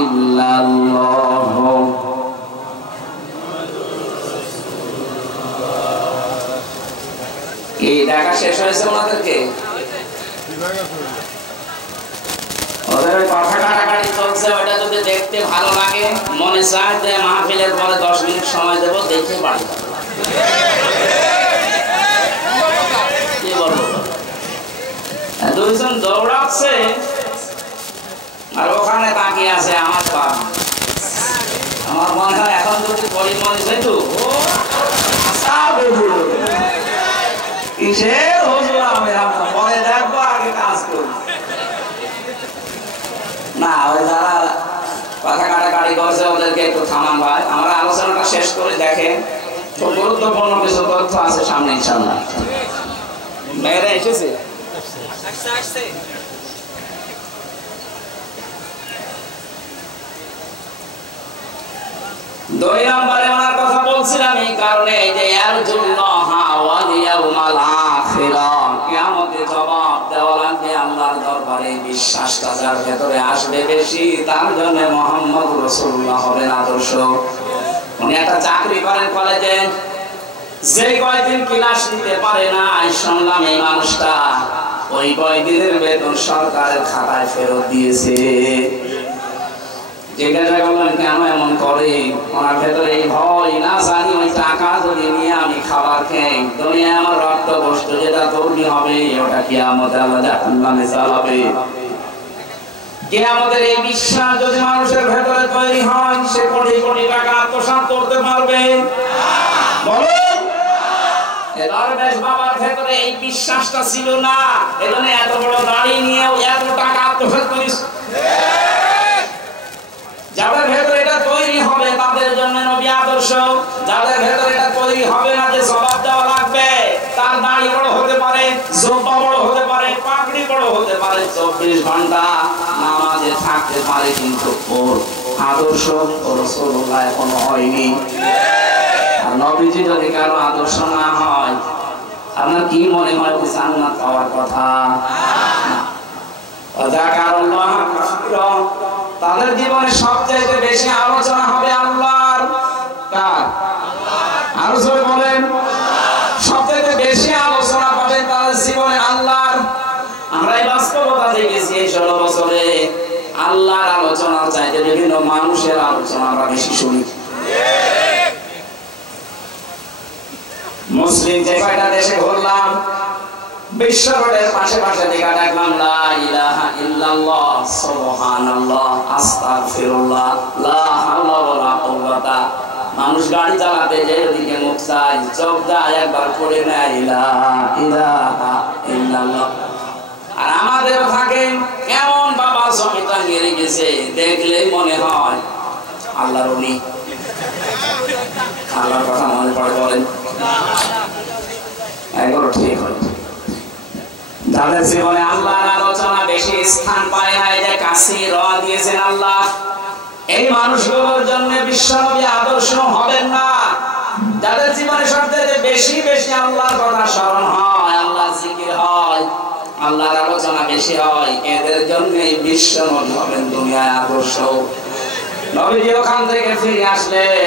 ইল্লাল্লাহ। এই দেখা শেষ হয়েছে ওনাদেরকে, ওদের কথা কাটাকাটি চলছে, ওটা যদি দেখতে ভালো লাগে, মনে চায় যে মাহফিলের পরে 10 মিনিট সময় দেব, দেখে বাড়ি কি বলবো। দুইজন দৌড়াচ্ছে আর ওখানে তাকিয়ে আছে আমার পা। আমার মনে হয় এখন যদি পরিমণি যেত কিসের হুজুর, আমি পরে দেখবো, আগে কাজ করবো না। ওই যারা কথা কাটাকাটি করছে ওদেরকে একটু থামান ভাই, আমরা আলোচনাটা শেষ করে দেখেন, খুব গুরুত্বপূর্ণ কিছু তথ্য আছে সামনে ইনশাআল্লাহ। মেয়েরা এসেছে, দুই নম্বরে ওনার কথা বলছিলাম এই কারণে যে ইয়ারজুল্লাহ ওয়াল ইয়াউমাল আখিরা, কিয়ামতে জবাব দেওয়া লাগবে আল্লাহর দরবারে। বিশ্বাসটা যার ভেতরে আসবে বেশি, তার জন্য মুহাম্মদ রাসূলুল্লাহ হবেন আদর্শ। উনি একটা চাকরি করেন কলেজে, যে কয়দিন ক্লাস নিতে পারে না, শুনলাম এই মানুষটা ওই কয়দিনের বেতন সরকারের খাতায় ফেরত দিয়েছে। জিজ্ঞাসা করলাম কেন এমন করে? ওনার ভেতরে এই ভয়, না জানি ওই টাকা যদি নিয়ে আমি খাবার খাই, দুনিয়ায় আমার রক্ত বস্তু যেটা তৈরি হবে ওটা কিয়ামতে আল্লাহ জাহান্নামে চালাবে। কিয়ামতের এই বিশ্বাস যদি মানুষের ভেতরে তৈরি হয়, সে কোটি কোটি টাকা আত্মসাৎ করতে পারবে? বলুন, দরবেশ বাবার ভেতরে এই বিশ্বাসটা ছিল না, এজন্য এত বড় দাড়ি নিয়েও এত টাকা আত্মসাৎ করিস। যাদের ভেতরে এটা তৈরি হবে তাদের জন্য নবী আদর্শ। যাদের ভেতরে এটা তৈরি হবে না যে জবাব দেওয়া লাগবে, তার দাড়ি বড় হতে পারে, জোব্বা বড় হতে পারে, পাগড়ি বড় হতে পারে, 24 ঘন্টা নামাজে থাকতে পারে, কিন্তু ওর আদর্শ রাসূলুল্লাহ এখনো হয়নি। আর নবীজি যদি কারো আদর্শ না হয়, আপনার কি মনে হয় জান্নাত পাওয়ার কথা? তাদের জীবনে সবচেয়ে বেশি আলোচনা হবে আল্লাহর। কার? আরো জোরে বলেন। সবচেয়ে বেশি আলোচনা পাবেন তাদের জীবনে আল্লাহর। আমরা এই বাস্তবতা দেখেছি এই 16 বছরে আল্লাহর আলোচনার চাইতে বিভিন্ন মানুষের আলোচনা আমরা বেশি শুনি। মুসলিম যে কয়টা দেশে ঘুরলাম, বিশ্ব রোডের পাশে পাশে দেখা দেখলাম লা ইলাহা ইল্লাল্লাহ, সুবহানাল্লাহ, আস্তাগফিরুল্লাহ, লা হাওলা ওয়ালা কুওয়াতা। মানুষ গাড়ি চালাতে যে ওদিকে মুখ চায়, চোখ যায় একবার পড়ে না ইলাহা ইল্লাল্লাহ। আর আমাদেরও থাকে কেমন বাবা জমিটা নিয়ে রেখেছে, দেখলেই মনে হয় আল্লাহর ওলি। আল্লাহর কথা মনে পড়ে, বলেন এগুলো ঠিক হয়। যাদের জীবনে আল্লাহর আলোচনা বেশি স্থান পায় না, এই যে কাছে র দিয়েছেন আল্লাহ, এই মানুষগুলোর জন্য বিশ্বনবী আদর্শ হবেন না। যাদের জীবনে সবচেয়ে বেশি বেশি আল্লাহর কথা স্মরণ হয়, আল্লাহর জিকির হয়, আল্লাহর আলোচনা বেশি হয়, এদের জন্য বিশ্বনবী হবেন দুনিয়ায় আদর্শ। নবীজি ওখান থেকে ফিরে আসলেন,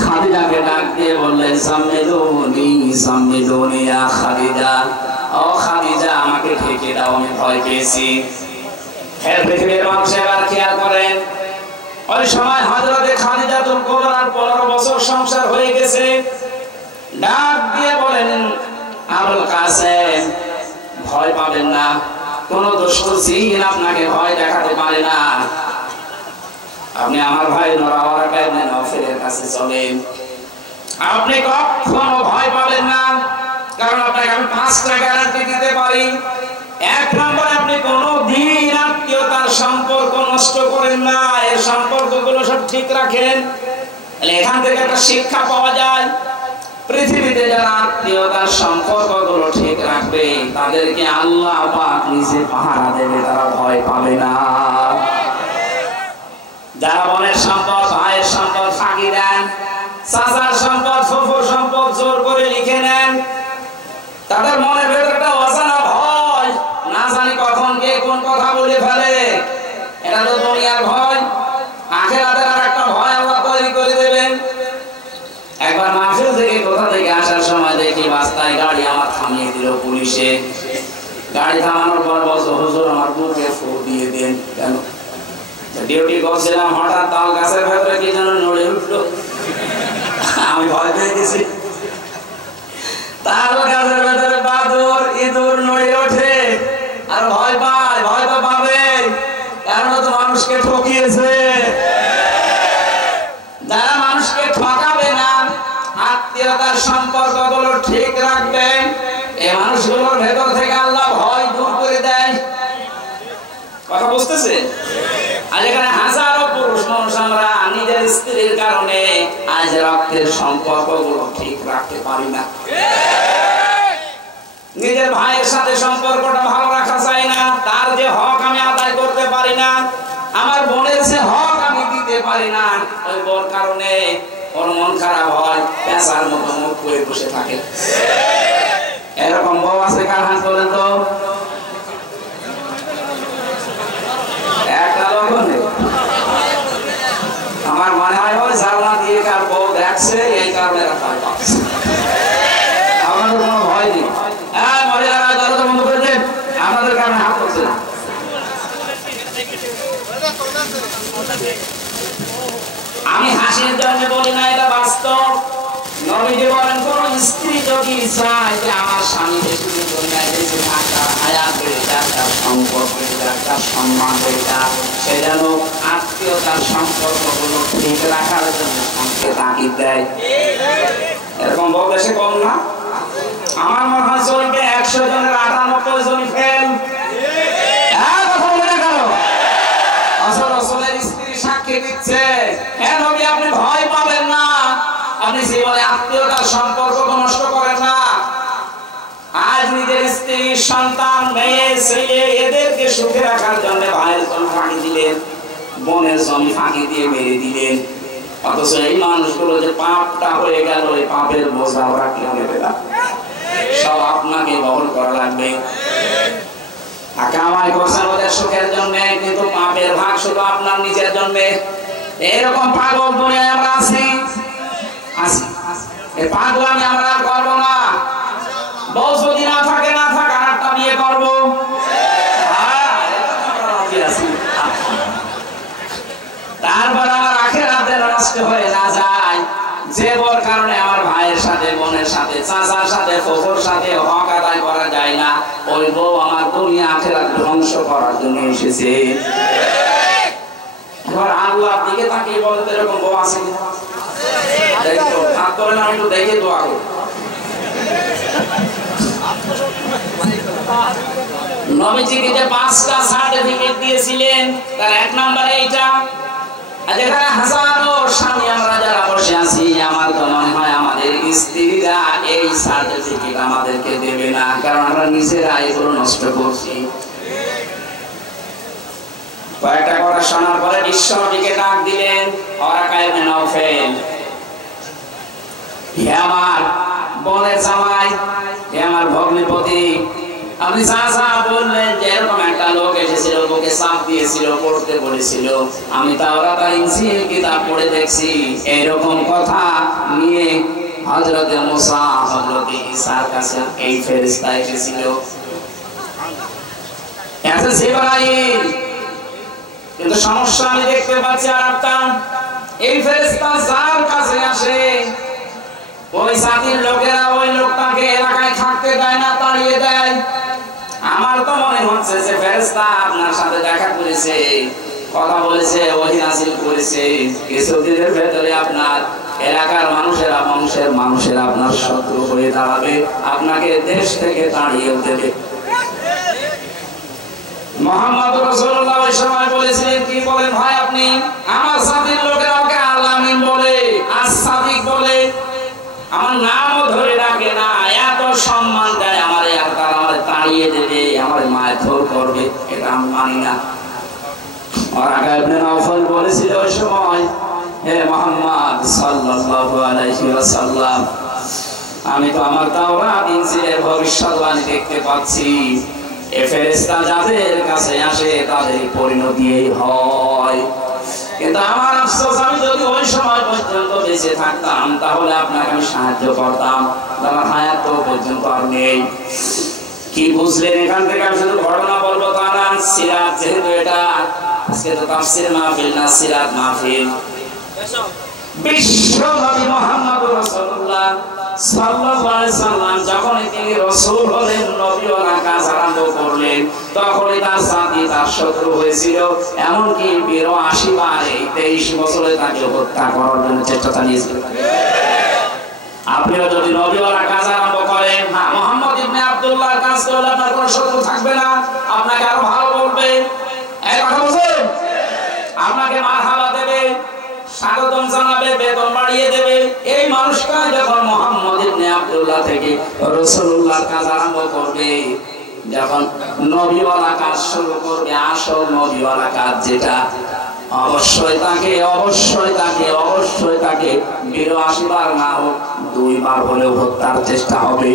খাদিজাকে ডাক দিয়ে বললেন, সাম্মিলুনি সাম্মিলুনি ইয়া খাদিজা, ও খাদিজা আমাকে ঢেকে দাও, আমি ভয় পেয়েছি। পৃথিবীর মানুষ এবার খেয়াল করেন, ওই সময় হযরতে খাদিজাতুল কুবরার 15 বছর সংসার হয়ে গেছে। ডাক দিয়ে বলেন, আবুল কাসেম ভয় পাবেন না, কোন দুষ্ট জিন আপনাকে ভয় দেখাতে পারে না। আপনি আমার ভাই নওয়ারা ইবনে নওফলের কাছে চলেন, আপনি কখনো ভয় পাবেন না, কারণ আপনাকে আমি 5টা গ্যারান্টি দিতে পারি। 1 নম্বরে আপনি কোনদিন আত্মীয়তার সম্পর্ক নষ্ট করেন না, এর সম্পর্কগুলো সব ঠিক রাখেন। তাহলে এখান থেকে একটা শিক্ষা পাওয়া যায়, পৃথিবীতে যারা আত্মীয়তার সম্পর্কগুলো ঠিক রাখবে তাদেরকে আল্লাহ পাক নিজে পাহারা দেবে, তারা ভয় পাবে না। যারা বোনের সম্পদ, ভাইয়ের সম্পদ ফাঁকি দেন, চাচার সম্পদ, ফুফুর সম্পদ জোর করে লিখে নেন, তাদের মনের ভেতরে একটা অজানা ভয়, না জানি কখন কে কোন কথা বলে ফেলে। এটা তো দুনিয়ার ভয়, আখিরাতের আর একটা ভয় আল্লাহ তৈরি করে দেবেন। একবার মাহফিল থেকে কোথা থেকে আসার সময় দেখি রাস্তায় গাড়ি আমার থামিয়ে দিল পুলিশে। গাড়ি থামানোর পর বলছে, হুজুর আমার বুকে ফু দিয়ে দেন। কেন? ডিউটি করছিলাম, হঠাৎ তাল গাছের ভেতরে কি যেন নড়ে উঠলো, আমি ভয় পেয়ে গেছি। তাল গাছের ভেতরে বাদুর ইঁদুর নড়ে ওঠে আর ভয় পায়। ভয় তো পাবে, কারণ তো মানুষকে ঠকিয়েছে। যারা মানুষকে ঠকাবে না, আত্মীয়তার সম্পর্কগুলো ঠিক রাখবে, এই মানুষগুলোর ভেতর থেকে আল্লাহ ভয় দূর করে দেয়। কথা বুঝতেছে? আজ এখানে হাজারো পুরুষ মানুষ আমরা নিজের স্ত্রীর কারণে আজ রক্তের সম্পর্কগুলো ঠিক রাখতে পারি না। নিজের ভাইয়ের সাথে সম্পর্কটা ভালো রাখা যায় না, তার যে হক আমি আদায় করতে পারি না, আমার বোনের যে হক আমি দিতে পারি না, ওই বোর কারণে ওর মন খারাপ হয়, পেঁচার মতো মুখ করে বসে থাকে। এরকম বউ আছে কার হাত বলেন তো? একটা লোক নেই। আমার মনে হয় ওই জানলা দিয়ে কার বউ দেখছে, এই কারণে রাখা পাচ্ছে। আমাদের কোনো ভয় নেই। হ্যাঁ, মহিলারা দরজা বন্ধ করে দেন, আমাদের কারণে হাত করছে না। আমি হাসির জন্য বলি না, এটা বাস্তব। নবীজি বলেন, কোন স্ত্রী যদি চায় যে আমার স্বামী বেশি দুনিয়ায় বেঁচে থাকা, হায়াত বেড়ে যাক, তার সম্পর্ক বেড়ে যাক, তার সম্মান বেড়ে যাক, সে যেন আত্মীয়তার সম্পর্কগুলো ঠিক রাখার জন্য সংকেত তাগিদ দেয়। এরকম বউ দেশে কম না? আমার মনে হয় চলবে 100 জনের 98 জনই ফেল। কথা বলে না কেন? আসল রসুলের স্ত্রী সাক্ষী দিচ্ছে। হ্যাঁ নবী, আপনি ভয় পাবেন না, আপনি জীবনে আত্মীয়তার সম্পর্ক নষ্ট করেন না। আজ নিজের স্ত্রী, সন্তান, মেয়ে, ছেলে এদেরকে সুখে রাখার জন্য ভাইয়ের জমি ফাঁকি দিলেন, বোনের জমি ফাঁকি দিয়ে মেরে দিলেন। অথচ এই মানুষগুলো যে পাপটা হয়ে গেল, এই পাপের বোঝা ওরা কেউ নেবে না, সব আপনাকে বহন করা লাগবে। কামাই করছেন ওদের সুখের জন্য, কিন্তু পাপের ভাগ শুধু আপনার নিজের জন্য। এরকম পাগল দুনিয়ায় আমরা আছি। এই পাগলামি আমরা আর করবো না। বউ যদি না থাকে, না থাক, আর একটা বিয়ে করবো। তারপর আমার আখিরাতে নষ্ট হয়ে না যায়। যে বউর কারণে আমার ভাইয়ের সাথে, বোনের সাথে, চাচার সাথে, ফুফুর সাথে হক আদায় করা যায় না, ওই বউ আমার দুনিয়া আখিরাত ধ্বংস করার জন্য এসেছে। এবার আল্লাহর দিকে তাকিয়ে বলতে এরকম বউ আছে কিনা দেখো, হাত করে না একটু দেখে দোয়া করো। নবীজিকে যে 5টা সার্টিফিকেট দিয়েছিলেন, তার 1 নম্বরে এইটা। যেখানে হাজারো স্বামী আমরা যারা বসে আছি, আমার তো মনে হয় আমাদের স্ত্রীরা এই সার্টিফিকেট আমাদেরকে দেবে না, কারণ আমরা নিজেরা এগুলো নষ্ট করছি। কয়েকটা কথা শোনার পরে বিশ্বনবীকে ডাক দিলেন, ওয়ারাকা ইবনে নাওফেল, হে আমার বোনের জামাই, হে আমার ভগ্নিপতি, আপনি চাচা বললেন যে এরকম একটা লোক এসেছিল, বুকে চাপ দিয়েছিল, পড়তে বলেছিল। আমি তাওরাত আর ইনজিল কিতাব পড়ে দেখছি, এইরকম কথা নিয়ে হযরতে মুসা, হযরতে ঈসার কাছে এই ফেরেশতা এসেছিল। এসে জিবরাইল, কিন্তু সমস্যা আমি দেখতে পাচ্ছি আর একটা, এই ফেরেশতা যার কাছে আসে, ওই জাতির লোকেরা ওই লোকটাকে এলাকায় থাকতে দেয় না, তাড়িয়ে দেয়। আমার তো মনে হচ্ছে যে ফেরেশতা আপনার সাথে দেখা করেছে, কথা বলেছে, ওহী নাযিল করেছে, কিছুদিনের ভেতরে আপনার এলাকার মানুষেরা, বংশের মানুষেরা আপনার শত্রু হয়ে দাঁড়াবে, আপনাকে দেশ থেকে তাড়িয়ে দেবে। মুহাম্মদ রাসূলুল্লাহ ওই সময় বলেছিলেন, কি বলেন ভাই আপনি? আমার জাতির লোকেরা ওকে আল-আমিন বলে, আস-সাদিক বলে, আমার নামও ধরে ডাকে না, এত সম্মান দেয় আমারে, আর তারা আমারে তাড়িয়ে দেবে, আমার মারধর করবে, এটা আমি মানি না। ওয়ারাকা ইবনে নাওফল বলেছিল ওই সময়, হে মুহাম্মদ সাল্লাল্লাহু আলাইহি ওয়াসাল্লাম, আমি তো আমার তাওরাত ইনজিলের ভবিষ্যৎবাণী দেখতে পাচ্ছি, এই ফেরেশতা যাদের কাছে আসে তাদের পরিণতি এই হয়। কিন্তু আমার আফসোস, আমি যদি ওই সময় পর্যন্ত বেঁচে থাকতাম তাহলে আপনাকে আমি সাহায্য করতাম, আমার হায়াত তো পর্যন্ত আর নেই। কি বুঝলেন এখান থেকে? আমি শুধু ঘটনা বলবো তা না, সিরাত যেহেতু এটা, আজকে তো তাফসীর মাহফিল না, সিরাত মাহফিল। বিশ্ব নবী মুহাম্মদ রাসূলুল্লাহ সাল্লাল্লাহু আলাইহি সাল্লাম যখন তিনি রাসূল হলেন, নবীওয়ালা কাজ আরম্ভ করলেন, তখনই তার জাতি তার শত্রু হয়েছিল। এমনকি 82 বার এই 23 বছরে তাকে হত্যা করার জন্য চেষ্টা চালিয়েছিল। আপনিও যদি নবীওয়ালা কাজ আরম্ভ করেন, মুহাম্মদ ইবনে আব্দুল্লাহর কাজ করলে আপনার কোনো শত্রু থাকবে না, আপনাকে আরো ভালো বলবে, এই কথা বুঝুন, আপনাকে মারহাবা দেবে, স্বাগতম জানাবে, বেতন বাড়িয়ে দেবে। এই মানুষটা যখন মুহাম্মদ ইবনে আব্দুল্লাহ থেকে রাসূলুল্লাহর কাজ আরম্ভ করবে, যখন নবীওয়ালা কাজ শুরু করবে, আসল নবীওয়ালা কাজ যেটা, অবশ্যই তাকে 82 বার না হোক 2 বার হলেও হত্যার চেষ্টা হবে।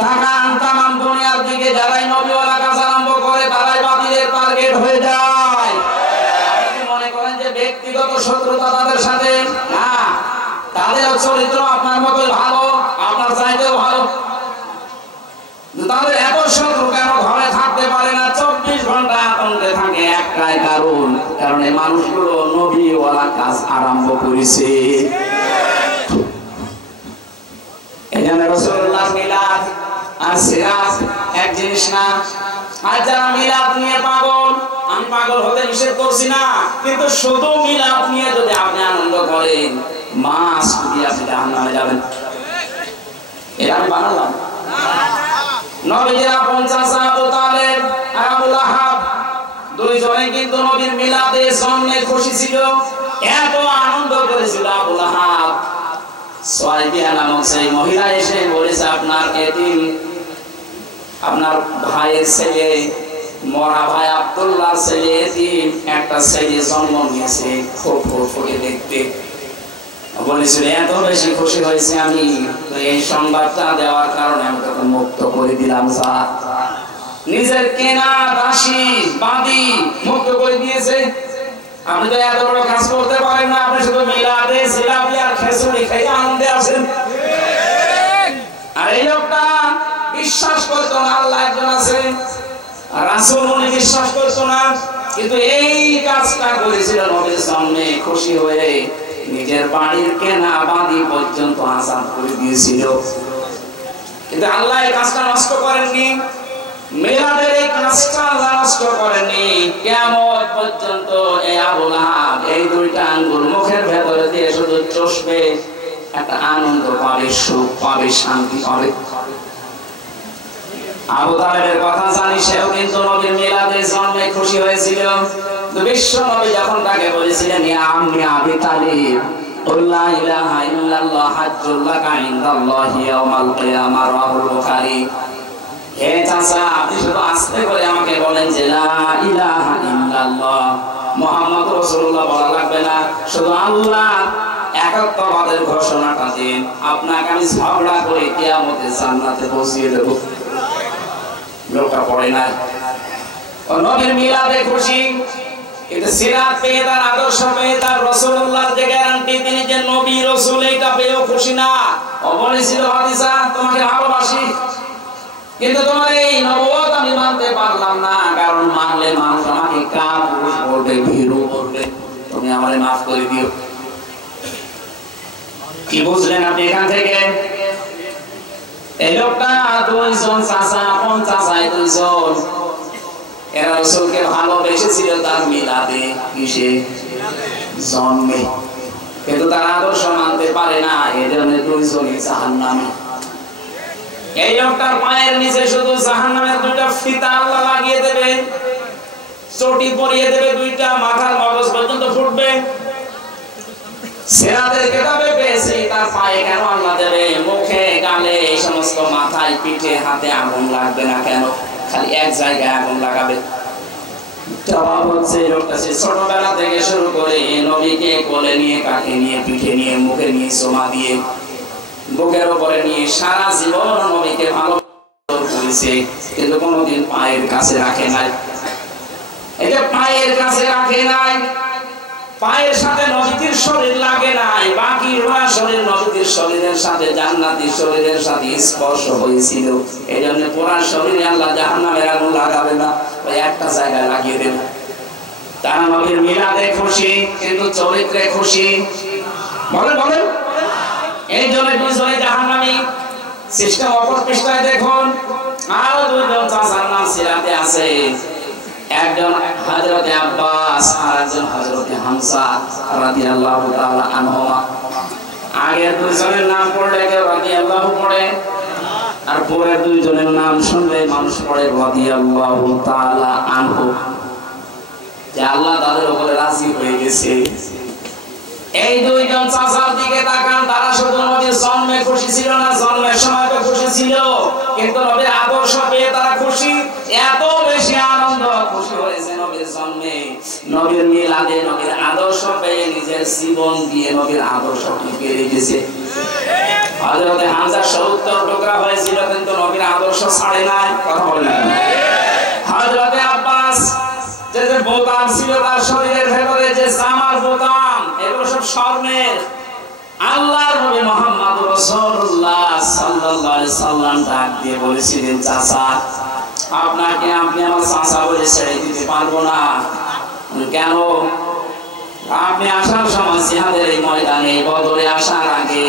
তাকান তামাম দুনিয়ার দিকে, যারাই নবীওয়ালা কাজ আরম্ভ করে তারাই বাতিলের টার্গেট হয়ে যায়। আপনি মনে করেন যে ব্যক্তিগত শত্রুতা তাদের সাথে না, তাদের চরিত্র আপনার মতোই ভালো, আপনার চাইতেও ভালো, তাদের এত শত্রু কেন ঘরে থাকতে পারে না, 24 ঘন্টা আতঙ্কে থাকে? একটাই কারণ এই মানুষগুলো নবীওয়ালা কাজ আরম্ভ করেছে। এখানে রাসূলুল্লাহর মিলাদ আর সিরাত এক জিনিস না। আর যারা মিলাদ নিয়ে পাগল, আমি পাগল হতে নিষেধ করছি না, কিন্তু শুধু মিলাদ নিয়ে যদি আপনি আনন্দ করেন, মাস দিয়ে আপনি জাহান্নামে যাবেন। এটা আমি বানালাম নবীজির আপন চাচা আবু তালেব আর আবু লাহাব দুইজনে কিন্তু নবীর মিলাদে জন্মে খুশি ছিল এত আনন্দ করেছিল আবু লাহাব সুয়াইবিয়া নামক সেই মহিলা এসে বলেছে আপনার এতিম আপনার ভাইয়ের ছেলে মরা ভাই আব্দুল্লাহর ছেলে এতিম একটা ছেলে জন্ম নিয়েছে খুব ফুটফুটে দেখতে বলেছিল এত বেশি খুশি হয়েছে আমি এই সংবাদটা দেওয়ার কারণে আমি তোকে মুক্ত করে দিলাম স্যার নিজের কেনা দাসী বাদী মুক্ত করে দিয়েছে আপনি তো এত বড় কাজ করতে পারেন না আপনি শুধু মিলাদে জিলাপি আর খেজুরি খেয়ে আনন্দে আছেন আর এই লোকটা বিশ্বাস করতো না আল্লাহ একজন আছে আর রাসূল উনি বিশ্বাস করতো না কিন্তু এই কাজটা করেছিল নবীর সামনে খুশি হয়ে নিজের বাড়ির কেনা বাদী পর্যন্ত আজাদ করে দিয়েছিল কিন্তু আল্লাহ এই কাজটা নষ্ট করেননি মিলাদের এই কাজটা নষ্ট করেননি কিয়ামত পর্যন্ত এই আবু লাহাব এই দুইটা আঙ্গুল মুখের ভেতরে দিয়ে শুধু চষবে একটা আনন্দ পাবে সুখ পাবে শান্তি পাবে আবু তালেবের কথা জানি সেও কিন্তু নবীর মিলাদের জন্মে খুশি হয়েছিল বিশ্ব নবী যখন তাকে বলেছিলেন ইয়া আম্মি আবি তালিব লা ইলাহা ইল্লাল্লাহ হাজ্জুল লাকা ইনদাল্লাহি ইয়াউমাল কিয়ামাহ রাওয়াহুল বুখারী হে চাচা আপনি শুধু আস্তে করে আমাকে বলেন যে লা ইলাহা ইল্লাল্লাহ মুহাম্মদ রাসূলুল্লাহ বলা লাগবে না শুধু আল্লাহ একত্ববাদের ঘোষণাটা দিন আপনাকে আমি ঝগড়া করে কিয়ামতে জান্নাতে পৌঁছিয়ে দেব লোকটা পড়ে না ও নবীর মিলাদে খুশি কিন্তু সিরাত পেয়ে তার আদর্শ পেয়ে তার রাসূলুল্লাহর যে গ্যারান্টি তিনি যে নবী রাসূল এটা পেয়েও খুশি না ও বলেছিল হাদিসা তোমাকে ভালোবাসি কিন্তু তোমার এই নবুয়ত আমি মানতে পারলাম না কারণ মানলে মানুষ আমাকে কাপুরুষ বলবে ভীরু বলবে তুমি আমারে মাফ করে দিও কি বুঝলেন আপনি এখান থেকে এই লোকটা দুইজন চাচা আপন চাচাই দুইজন এরা রাসূলকে ভালোবেসেছিল তার মিলাদে কিসে জন্মে কিন্তু তার আদর্শ মানতে পারে না এজন্য দুইজনই জাহান্নামী এই লোকটার পায়ের নিচে শুধু জাহান্নামের দুইটা ফিতা আল্লাহ লাগিয়ে দেবে চটি পরিয়ে দেবে দুইটা মাথার মগজ পর্যন্ত ফুটবে সিরাতের কিতাবে পেয়েছি তার পায়ে কেন আল্লাহ দেবে মুখে গালে এই সমস্ত মাথায় পিঠে হাতে আগুন লাগবে না কেন খালি এক জায়গায় আগুন লাগাবে জবাব হচ্ছে লোকটা সে ছোটবেলা থেকে শুরু করে নবীকে কোলে নিয়ে কাঁধে নিয়ে পিঠে নিয়ে মুখে নিয়ে সোমা দিয়ে বুকের উপরে নিয়ে সারা জীবন নবীকে ভালো করেছে কিন্তু কোনোদিন পায়ের কাছে রাখে নাই এই যে পায়ের কাছে রাখে নাই পায়ের সাথে নবীর শরীর লাগে নাই বাকি পুরো শরীর নবীর শরীরের সাথে জান্নাতি শরীরের সাথে স্পর্শ হয়েছিল এজন্য পুরো শরীরে আল্লাহ জাহান্নামের আগুন লাগাবে না ওই একটা জায়গায় লাগিয়ে দেবে তারা নবীর মিলাদে খুশি কিন্তু চরিত্রে খুশি বলে বলে এই জন্য দুইজনে জাহান্নামী সিস্টেম অপর পৃষ্ঠায় দেখুন আরো দুইজন চাচার নাম সিরাতে আছে একজন হযরত আব্বাস আর একজন হযরত হামজা রাদিয়াল্লাহু তাআলা আনহুমা আগের দুইজনের নাম পড়লে কেউ রাদিয়াল্লাহু পড়ে আর পরের দুইজনের নাম শুনলে মানুষ পড়ে রাদিয়াল্লাহু তাআলা আনহু যে আল্লাহ তাদের উপরে রাজি হয়ে গেছে এই দুইজন চাচার দিকে তাকান তারা শুধু নবীর জন্মে খুশি ছিল না জন্মের সময় তো খুশি ছিল কিন্তু নবীর আদর্শ পেয়ে তারা খুশি এত বেশি আনন্দ খুশি হয়েছে নবীর জন্মে নবীর মিলাদে নবীর আদর্শ পেয়ে নিজের জীবন দিয়ে নবীর আদর্শ টিকে রেখেছে হযরত হামজা 70 টুকরা হয়েছিল কিন্তু নবীর আদর্শ ছাড়ে নাই কথা বলেন হযরত আব্বাস যে বোতাম ছিল তার শরীরের ভেতরে যে জামার বোতাম এগুলো সব স্বর্ণের আল্লাহর নবী মুহাম্মদ রাসূলুল্লাহ সাল্লাল্লাহু আলাইহি সাল্লাম ডাক দিয়ে বলেছিলেন চাচা আপনাকে আপনি আমার চাচা বলে ছেড়ে দিতে পারবো না কেন আপনি আসার সময় জিহাদের এই ময়দানে বদরে আসার আগে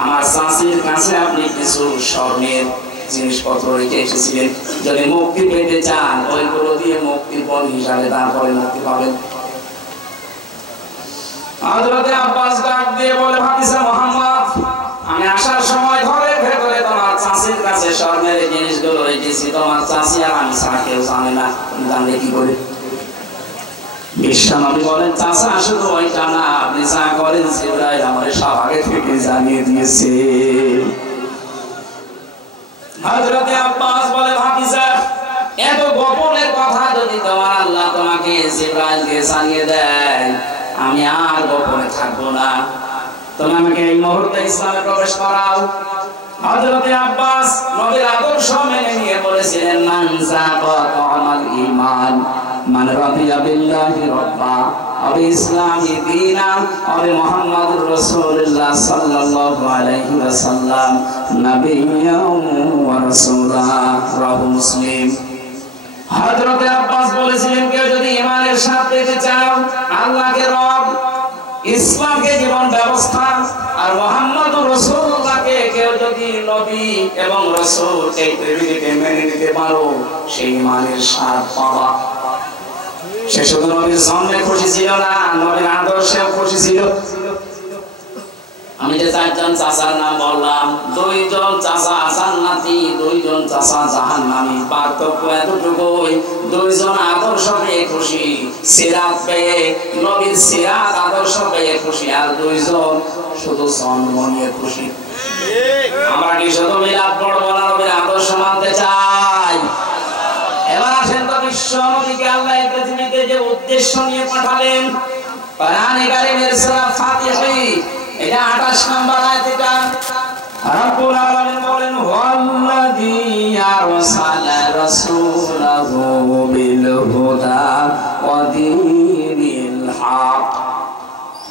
আমার চাচির কাছে আপনি কিছু স্বর্ণের জিনিসপত্র রেখে এসেছিলেন যদি মুক্তি পেতে চান ওইগুলো দিয়ে মুক্তির পণ হিসাবে তারপরে মুক্তি পাবেন হযরত আব্বাস ডাক দিয়ে বলে ভাতিজা মুহাম্মদ আমি আসার সময় ঘরের ভেতরে চাষির কাছে স্বর্ণের জিনিসগুলো রেখেছি, তোমার চাষি আর আমি ছাড়া কেউ জানে না, তুমি জানলে কি করে? বিশ্বনবী বলেন, চাষা শুধু ওইটা না, আপনি যা করেন জিবরাইল আমার সব আগে থেকে জানিয়ে দিয়েছে। হযরত আব্বাস বলে, ভাতিজা এত গোপনের কথা যদি তোমার আল্লাহ তোমাকে জিবরাইলকে জানিয়ে দেয়, আমি আর গোপনে থাকবো না, তুমি আমাকে এই মুহূর্তে ইসলামে প্রবেশ করাও। হযরত আব্বাস নবীর আদর্শ মেনে নিয়ে বলেছিলেন, মান যাকাত আমাল ঈমান মান রাদিয়া বিল্লাহি রাব্বা ওয়া ইসলামি দীনা ওয়া মুহাম্মাদুর রাসূলুল্লাহ সাল্লাল্লাহু আলাইহি ওয়াসাল্লাম নাবিয়্যান ওয়া রাসূলা, রাহু মুসলিম। হযরত আব্বাস বলেছিলেন, কেউ যদি ঈমানের স্বাদ পেতে চাও, আল্লাহকে রব, ইসলামকে জীবন ব্যবস্থা আর মুহাম্মাদুর রাসূলুল্লাহকে কেউ যদি নবী এবং রাসূল এই পৃথিবীতে মেনে নিতে পারো, সেই ঈমানের স্বাদ পাবা। সে শুধু নবীর জন্মে খুশি ছিল না, নবীর আদর্শে খুশি ছিল। আমি যে চারজন চাচার নাম বললাম, দুইজন চাচা জান্নাতি, দুইজন চাচা জাহান্নামী। পার্থক্য এতটুকুই, দুইজন আদর্শ পেয়ে খুশি, সিরাত পেয়ে, নবীর সিরাত আদর্শ পেয়ে খুশি, আর দুইজন শুধু জন্ম নিয়ে খুশি। আমরা কি শুধু মিলাদ পড়বো না, নবীর আদর্শ মানতে চাই? এবার আসেন তো, বিশ্ব নবীকে আল্লাহ এই পৃথিবীতে যে উদ্দেশ্য নিয়ে পাঠালেন, কোরআনে কারীমের সূরা ফাতিহা এটা 28 নম্বর আয়াত। এটা রব্বুল আলামিন বলেন, ওয়াল্লাযী আরসালা রাসূলাহু বিল হুদা ওয়া দীনিল হক।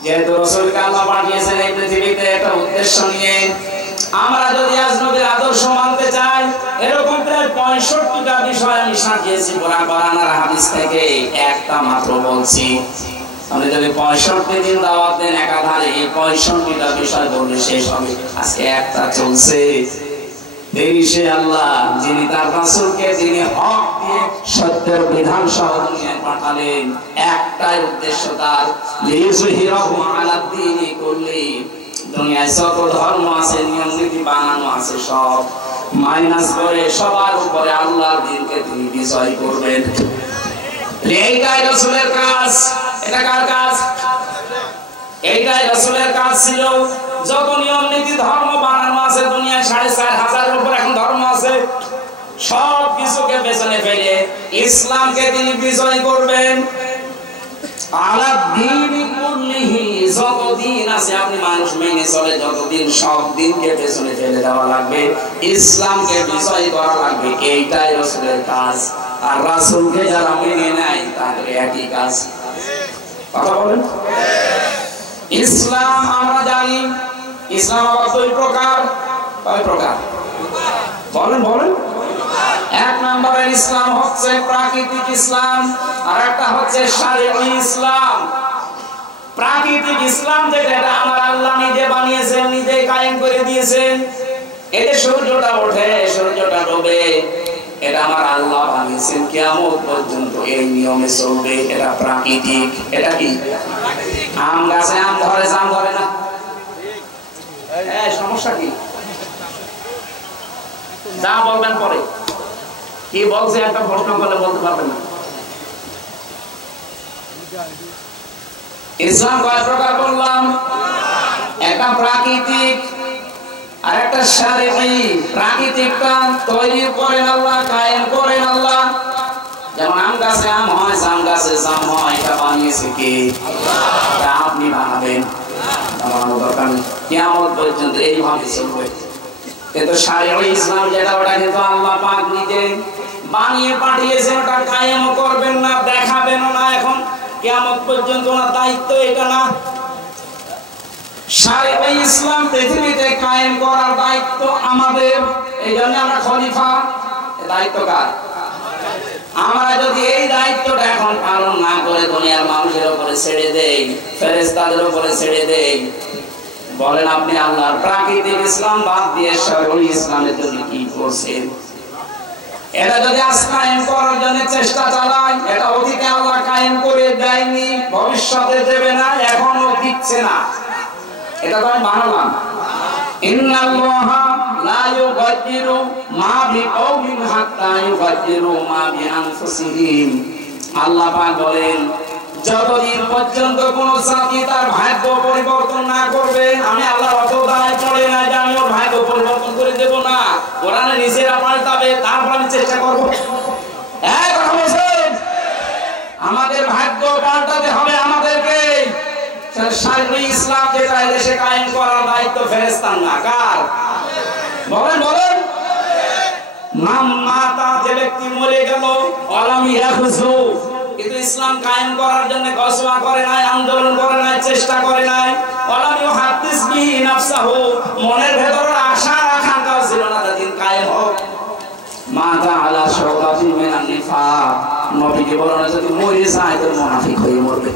যেহেতু রাসূলকে আল্লাহ পাঠিয়েছেন এই পৃথিবীতে একটা উদ্দেশ্য নিয়ে, আমরা যদি আজ নবীর আদর্শ মানতে চাই, এরকম প্রায় 65টা বিষয় আমি সাজিয়েছি কোরআন আর হাদিস থেকে, একটা মাত্র বলছি। আপনি যদি 65 দিন দাওয়াত দেন একাধারে, এই 65টা বিষয় বললে শেষ হবে। আজকে একটা চলছে। সে আল্লাহ যিনি তার রাসূলকে তিনি হক দিয়ে সত্যের বিধান সহ দুনিয়ায় পাঠালেন, একটাই উদ্দেশ্য তার, লিযুহিরাহু আলা দ্বীনি কুল্লি। দুনিয়ায় যত ধর্ম আছে, নিয়ম নীতি বানানো আছে, সব মাইনাস করে সবার উপরে আল্লাহর দ্বীনকে তিনি বিজয় করবেন। এইটাই রাসূলের কাজ। এটা কার কাজ? এইটাই রাসূলের কাজ ছিল। যত নিয়ম নীতি ধর্ম বানানো আছে দুনিয়ায়, 4500 উপর এখন ধর্ম আছে, সব কিছুকে পেছনে ফেলে ইসলামকে তিনি বিজয় করবেন। আলা দ্বীনি কুল্লিহি, যত দিন আছে আপনি মানুষ মেনে চলে, যতদিন সব দিনকে পেছনে ফেলে দেওয়া লাগবে, ইসলামকে বিজয় করা লাগবে। এইটাই রাসূলের কাজ। আর রাসূলকে যারা মেনে নেয় তাদের একই কাজ। কথা বলেন। ইসলাম আমরা জানি, ইসলাম আবার দুই প্রকার। কয় প্রকার? বলেন বলেন। এক নম্বরের ইসলাম হচ্ছে প্রাকৃতিক ইসলাম, আর একটা হচ্ছে শারঈ ইসলাম। প্রাকৃতিক ইসলাম যেটা, এটা আমার আল্লাহ নিজে বানিয়েছেন, নিজে কায়েম করে দিয়েছেন। এতে সূর্যটা ওঠে, সূর্যটা ডোবে, এটা আমার আল্লাহ বানিয়েছেন, কিয়ামত পর্যন্ত এই নিয়মে চলবে। এটা প্রাকৃতিক। এটা কি? আম গাছে আম ধরে, জাম ধরে না। সমস্যা কি? যা বলবেন পরে, কি বলছে একটা প্রশ্ন করলে বলতে পারবেন না। ইসলাম কয় প্রকার বললাম? একটা প্রাকৃতিক আর একটা শারঈ। প্রাকৃতিকটা তৈরি করেন আল্লাহ, কায়েম করেন আল্লাহ। যেমন আম গাছে আম হয়, জাম গাছে জাম হয়, এটা বানিয়েছে কে? আল্লাহ। আপনি বানাবেন, বানানোর দরকার নেই, কিয়ামত পর্যন্ত এইভাবে চলবে। কিন্তু শারঈ ইসলাম যেটা, ওটা কিন্তু আল্লাহ পাক নিজে বানিয়ে পাঠিয়েছেন, ওটা কায়েম করবেন না, দেখাবেন না। এখন কিয়ামত পর্যন্ত ওনার দায়িত্ব এটা না। শারঈ ইসলাম পৃথিবীতে কায়েম করার দায়িত্ব আমাদের। এই জন্য আমরা খলিফা। দায়িত্ব কার? আমরা যদি এই দায়িত্বটা এখন পালন না করে দুনিয়ার মানুষের উপরে ছেড়ে দেই, ফেরেশতাদের উপরে ছেড়ে দেই, বলেন আপনি আল্লাহর প্রাকৃতিক ইসলাম বাদ দিয়ে শারঈ ইসলামের জন্য কি করছেন? এটা যদি আজ কায়েম করার জন্য চেষ্টা চালায়, এটা অতীতে আল্লাহ কায়েম করে দেয়নি, ভবিষ্যতে দেবে না, এখনো দিচ্ছে না। এটা তো আমি বানালাম। ইন্নাল্লাহা লা ইউগাইরু মা বিকাউমিন হাত্তা ইউগাইরু মা বিআনফুসিহিম। আল্লাহ পাক বলেন যতদিন পর্যন্ত কোন জাতি তার ভাগ্য পরিবর্তন না করবে, আমি আল্লাহর অত দায় পড়ে না যে আমি ওর ভাগ্য পরিবর্তন করে দেব না। কোরআনে নিজেরা পাল্টাবে, তারপর আমি চেষ্টা করব। এক কথা বলছেন, আমাদের ভাগ্য পাল্টাতে হবে আমাদেরকে। শারীরিক ইসলাম যেটা দেশে কায়েম করার দায়িত্ব ফেরেশতার না, কার? বলেন বলেন। মাতা, যে ব্যক্তি মরে গেল, আলাম ইয়াখুজু, কিন্তু ইসলাম কায়েম করার জন্য গসওয়া করে নাই, আন্দোলন করে নাই, চেষ্টা করে নাই। আলাম ইউহাদ্দিস বিহি নাফসাহু, মনের ভেতরে আশা আকাঙ্ক্ষা ছিল না দিন কায়েম হোক। মাতা আলা শাওকাতিন মিনান নিফাক, নবীকে বলেন যদি মরে যায় তো মুনাফিক হয়ে মরবে।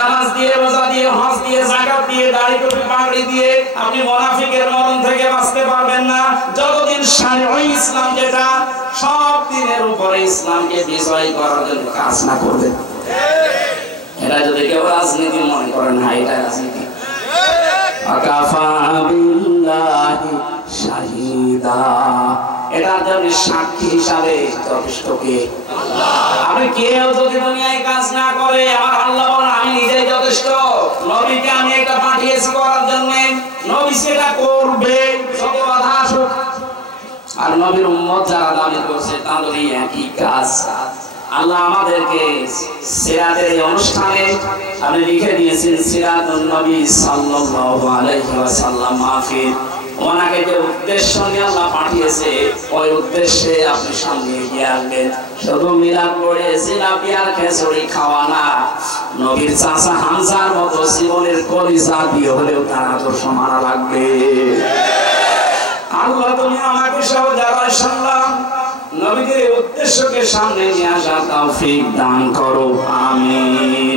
নামাজ দিয়ে, রোজা দিয়ে, হজ দিয়ে, যাকাত দিয়ে, দাড়ি টুপি পাগড়ি দিয়ে আপনি মুনাফিকের মরণ থেকে বাঁচতে পারবেন না যতদিন শারঈ ইসলাম যেটা সব দিনের উপরে ইসলামকে বিজয় করার জন্য কাজ না করবেন। এটা যদি কেউ রাজনীতি মনে করেন, না এটা রাজনীতি। আকাফা বিল্লাহি শাহিদা, এটার জন্য সাক্ষী হিসাবে যথেষ্ট কে? আল্লাহ। আপনি কেউ যদি দুনিয়ায় কাজ না করে, আমার আল্লাহ বলেন আমি নিজেই যথেষ্ট। নবীকে আমি এটা পাঠিয়েছি করার জন্য, নবী সেটা করবে যত বাধা আসুক। আর নবীর উম্মত যারা দাবি করছে তাদেরই একই কাজ। আল্লাহ আমাদেরকে সিরাতের এই অনুষ্ঠানে আপনি লিখে দিয়েছেন সিরাতুন নবী সাল্লাল্লাহু আলাইহি ওয়াসাল্লাম মাহফিল। ওনাকে যে উদ্দেশ্য নিয়ে আল্লাহ পাঠিয়েছে ওই উদ্দেশ্যে আপনি সামনে এগিয়ে আসবেন। শুধু মিলাদ পড়ে জিলাপি আর খেচুড়ি খাওয়া না, নবীর চাচা হামজার মতো জীবনের কলিজা দিয়ে হলেও তার আদর্শ মানা লাগবে। আল্লাহ তুমি আমাকে সহ যারা শুনলাম নবীদের উদ্দেশ্যকে সামনে নিয়ে আসার তৌফিক দান করো, আমিন।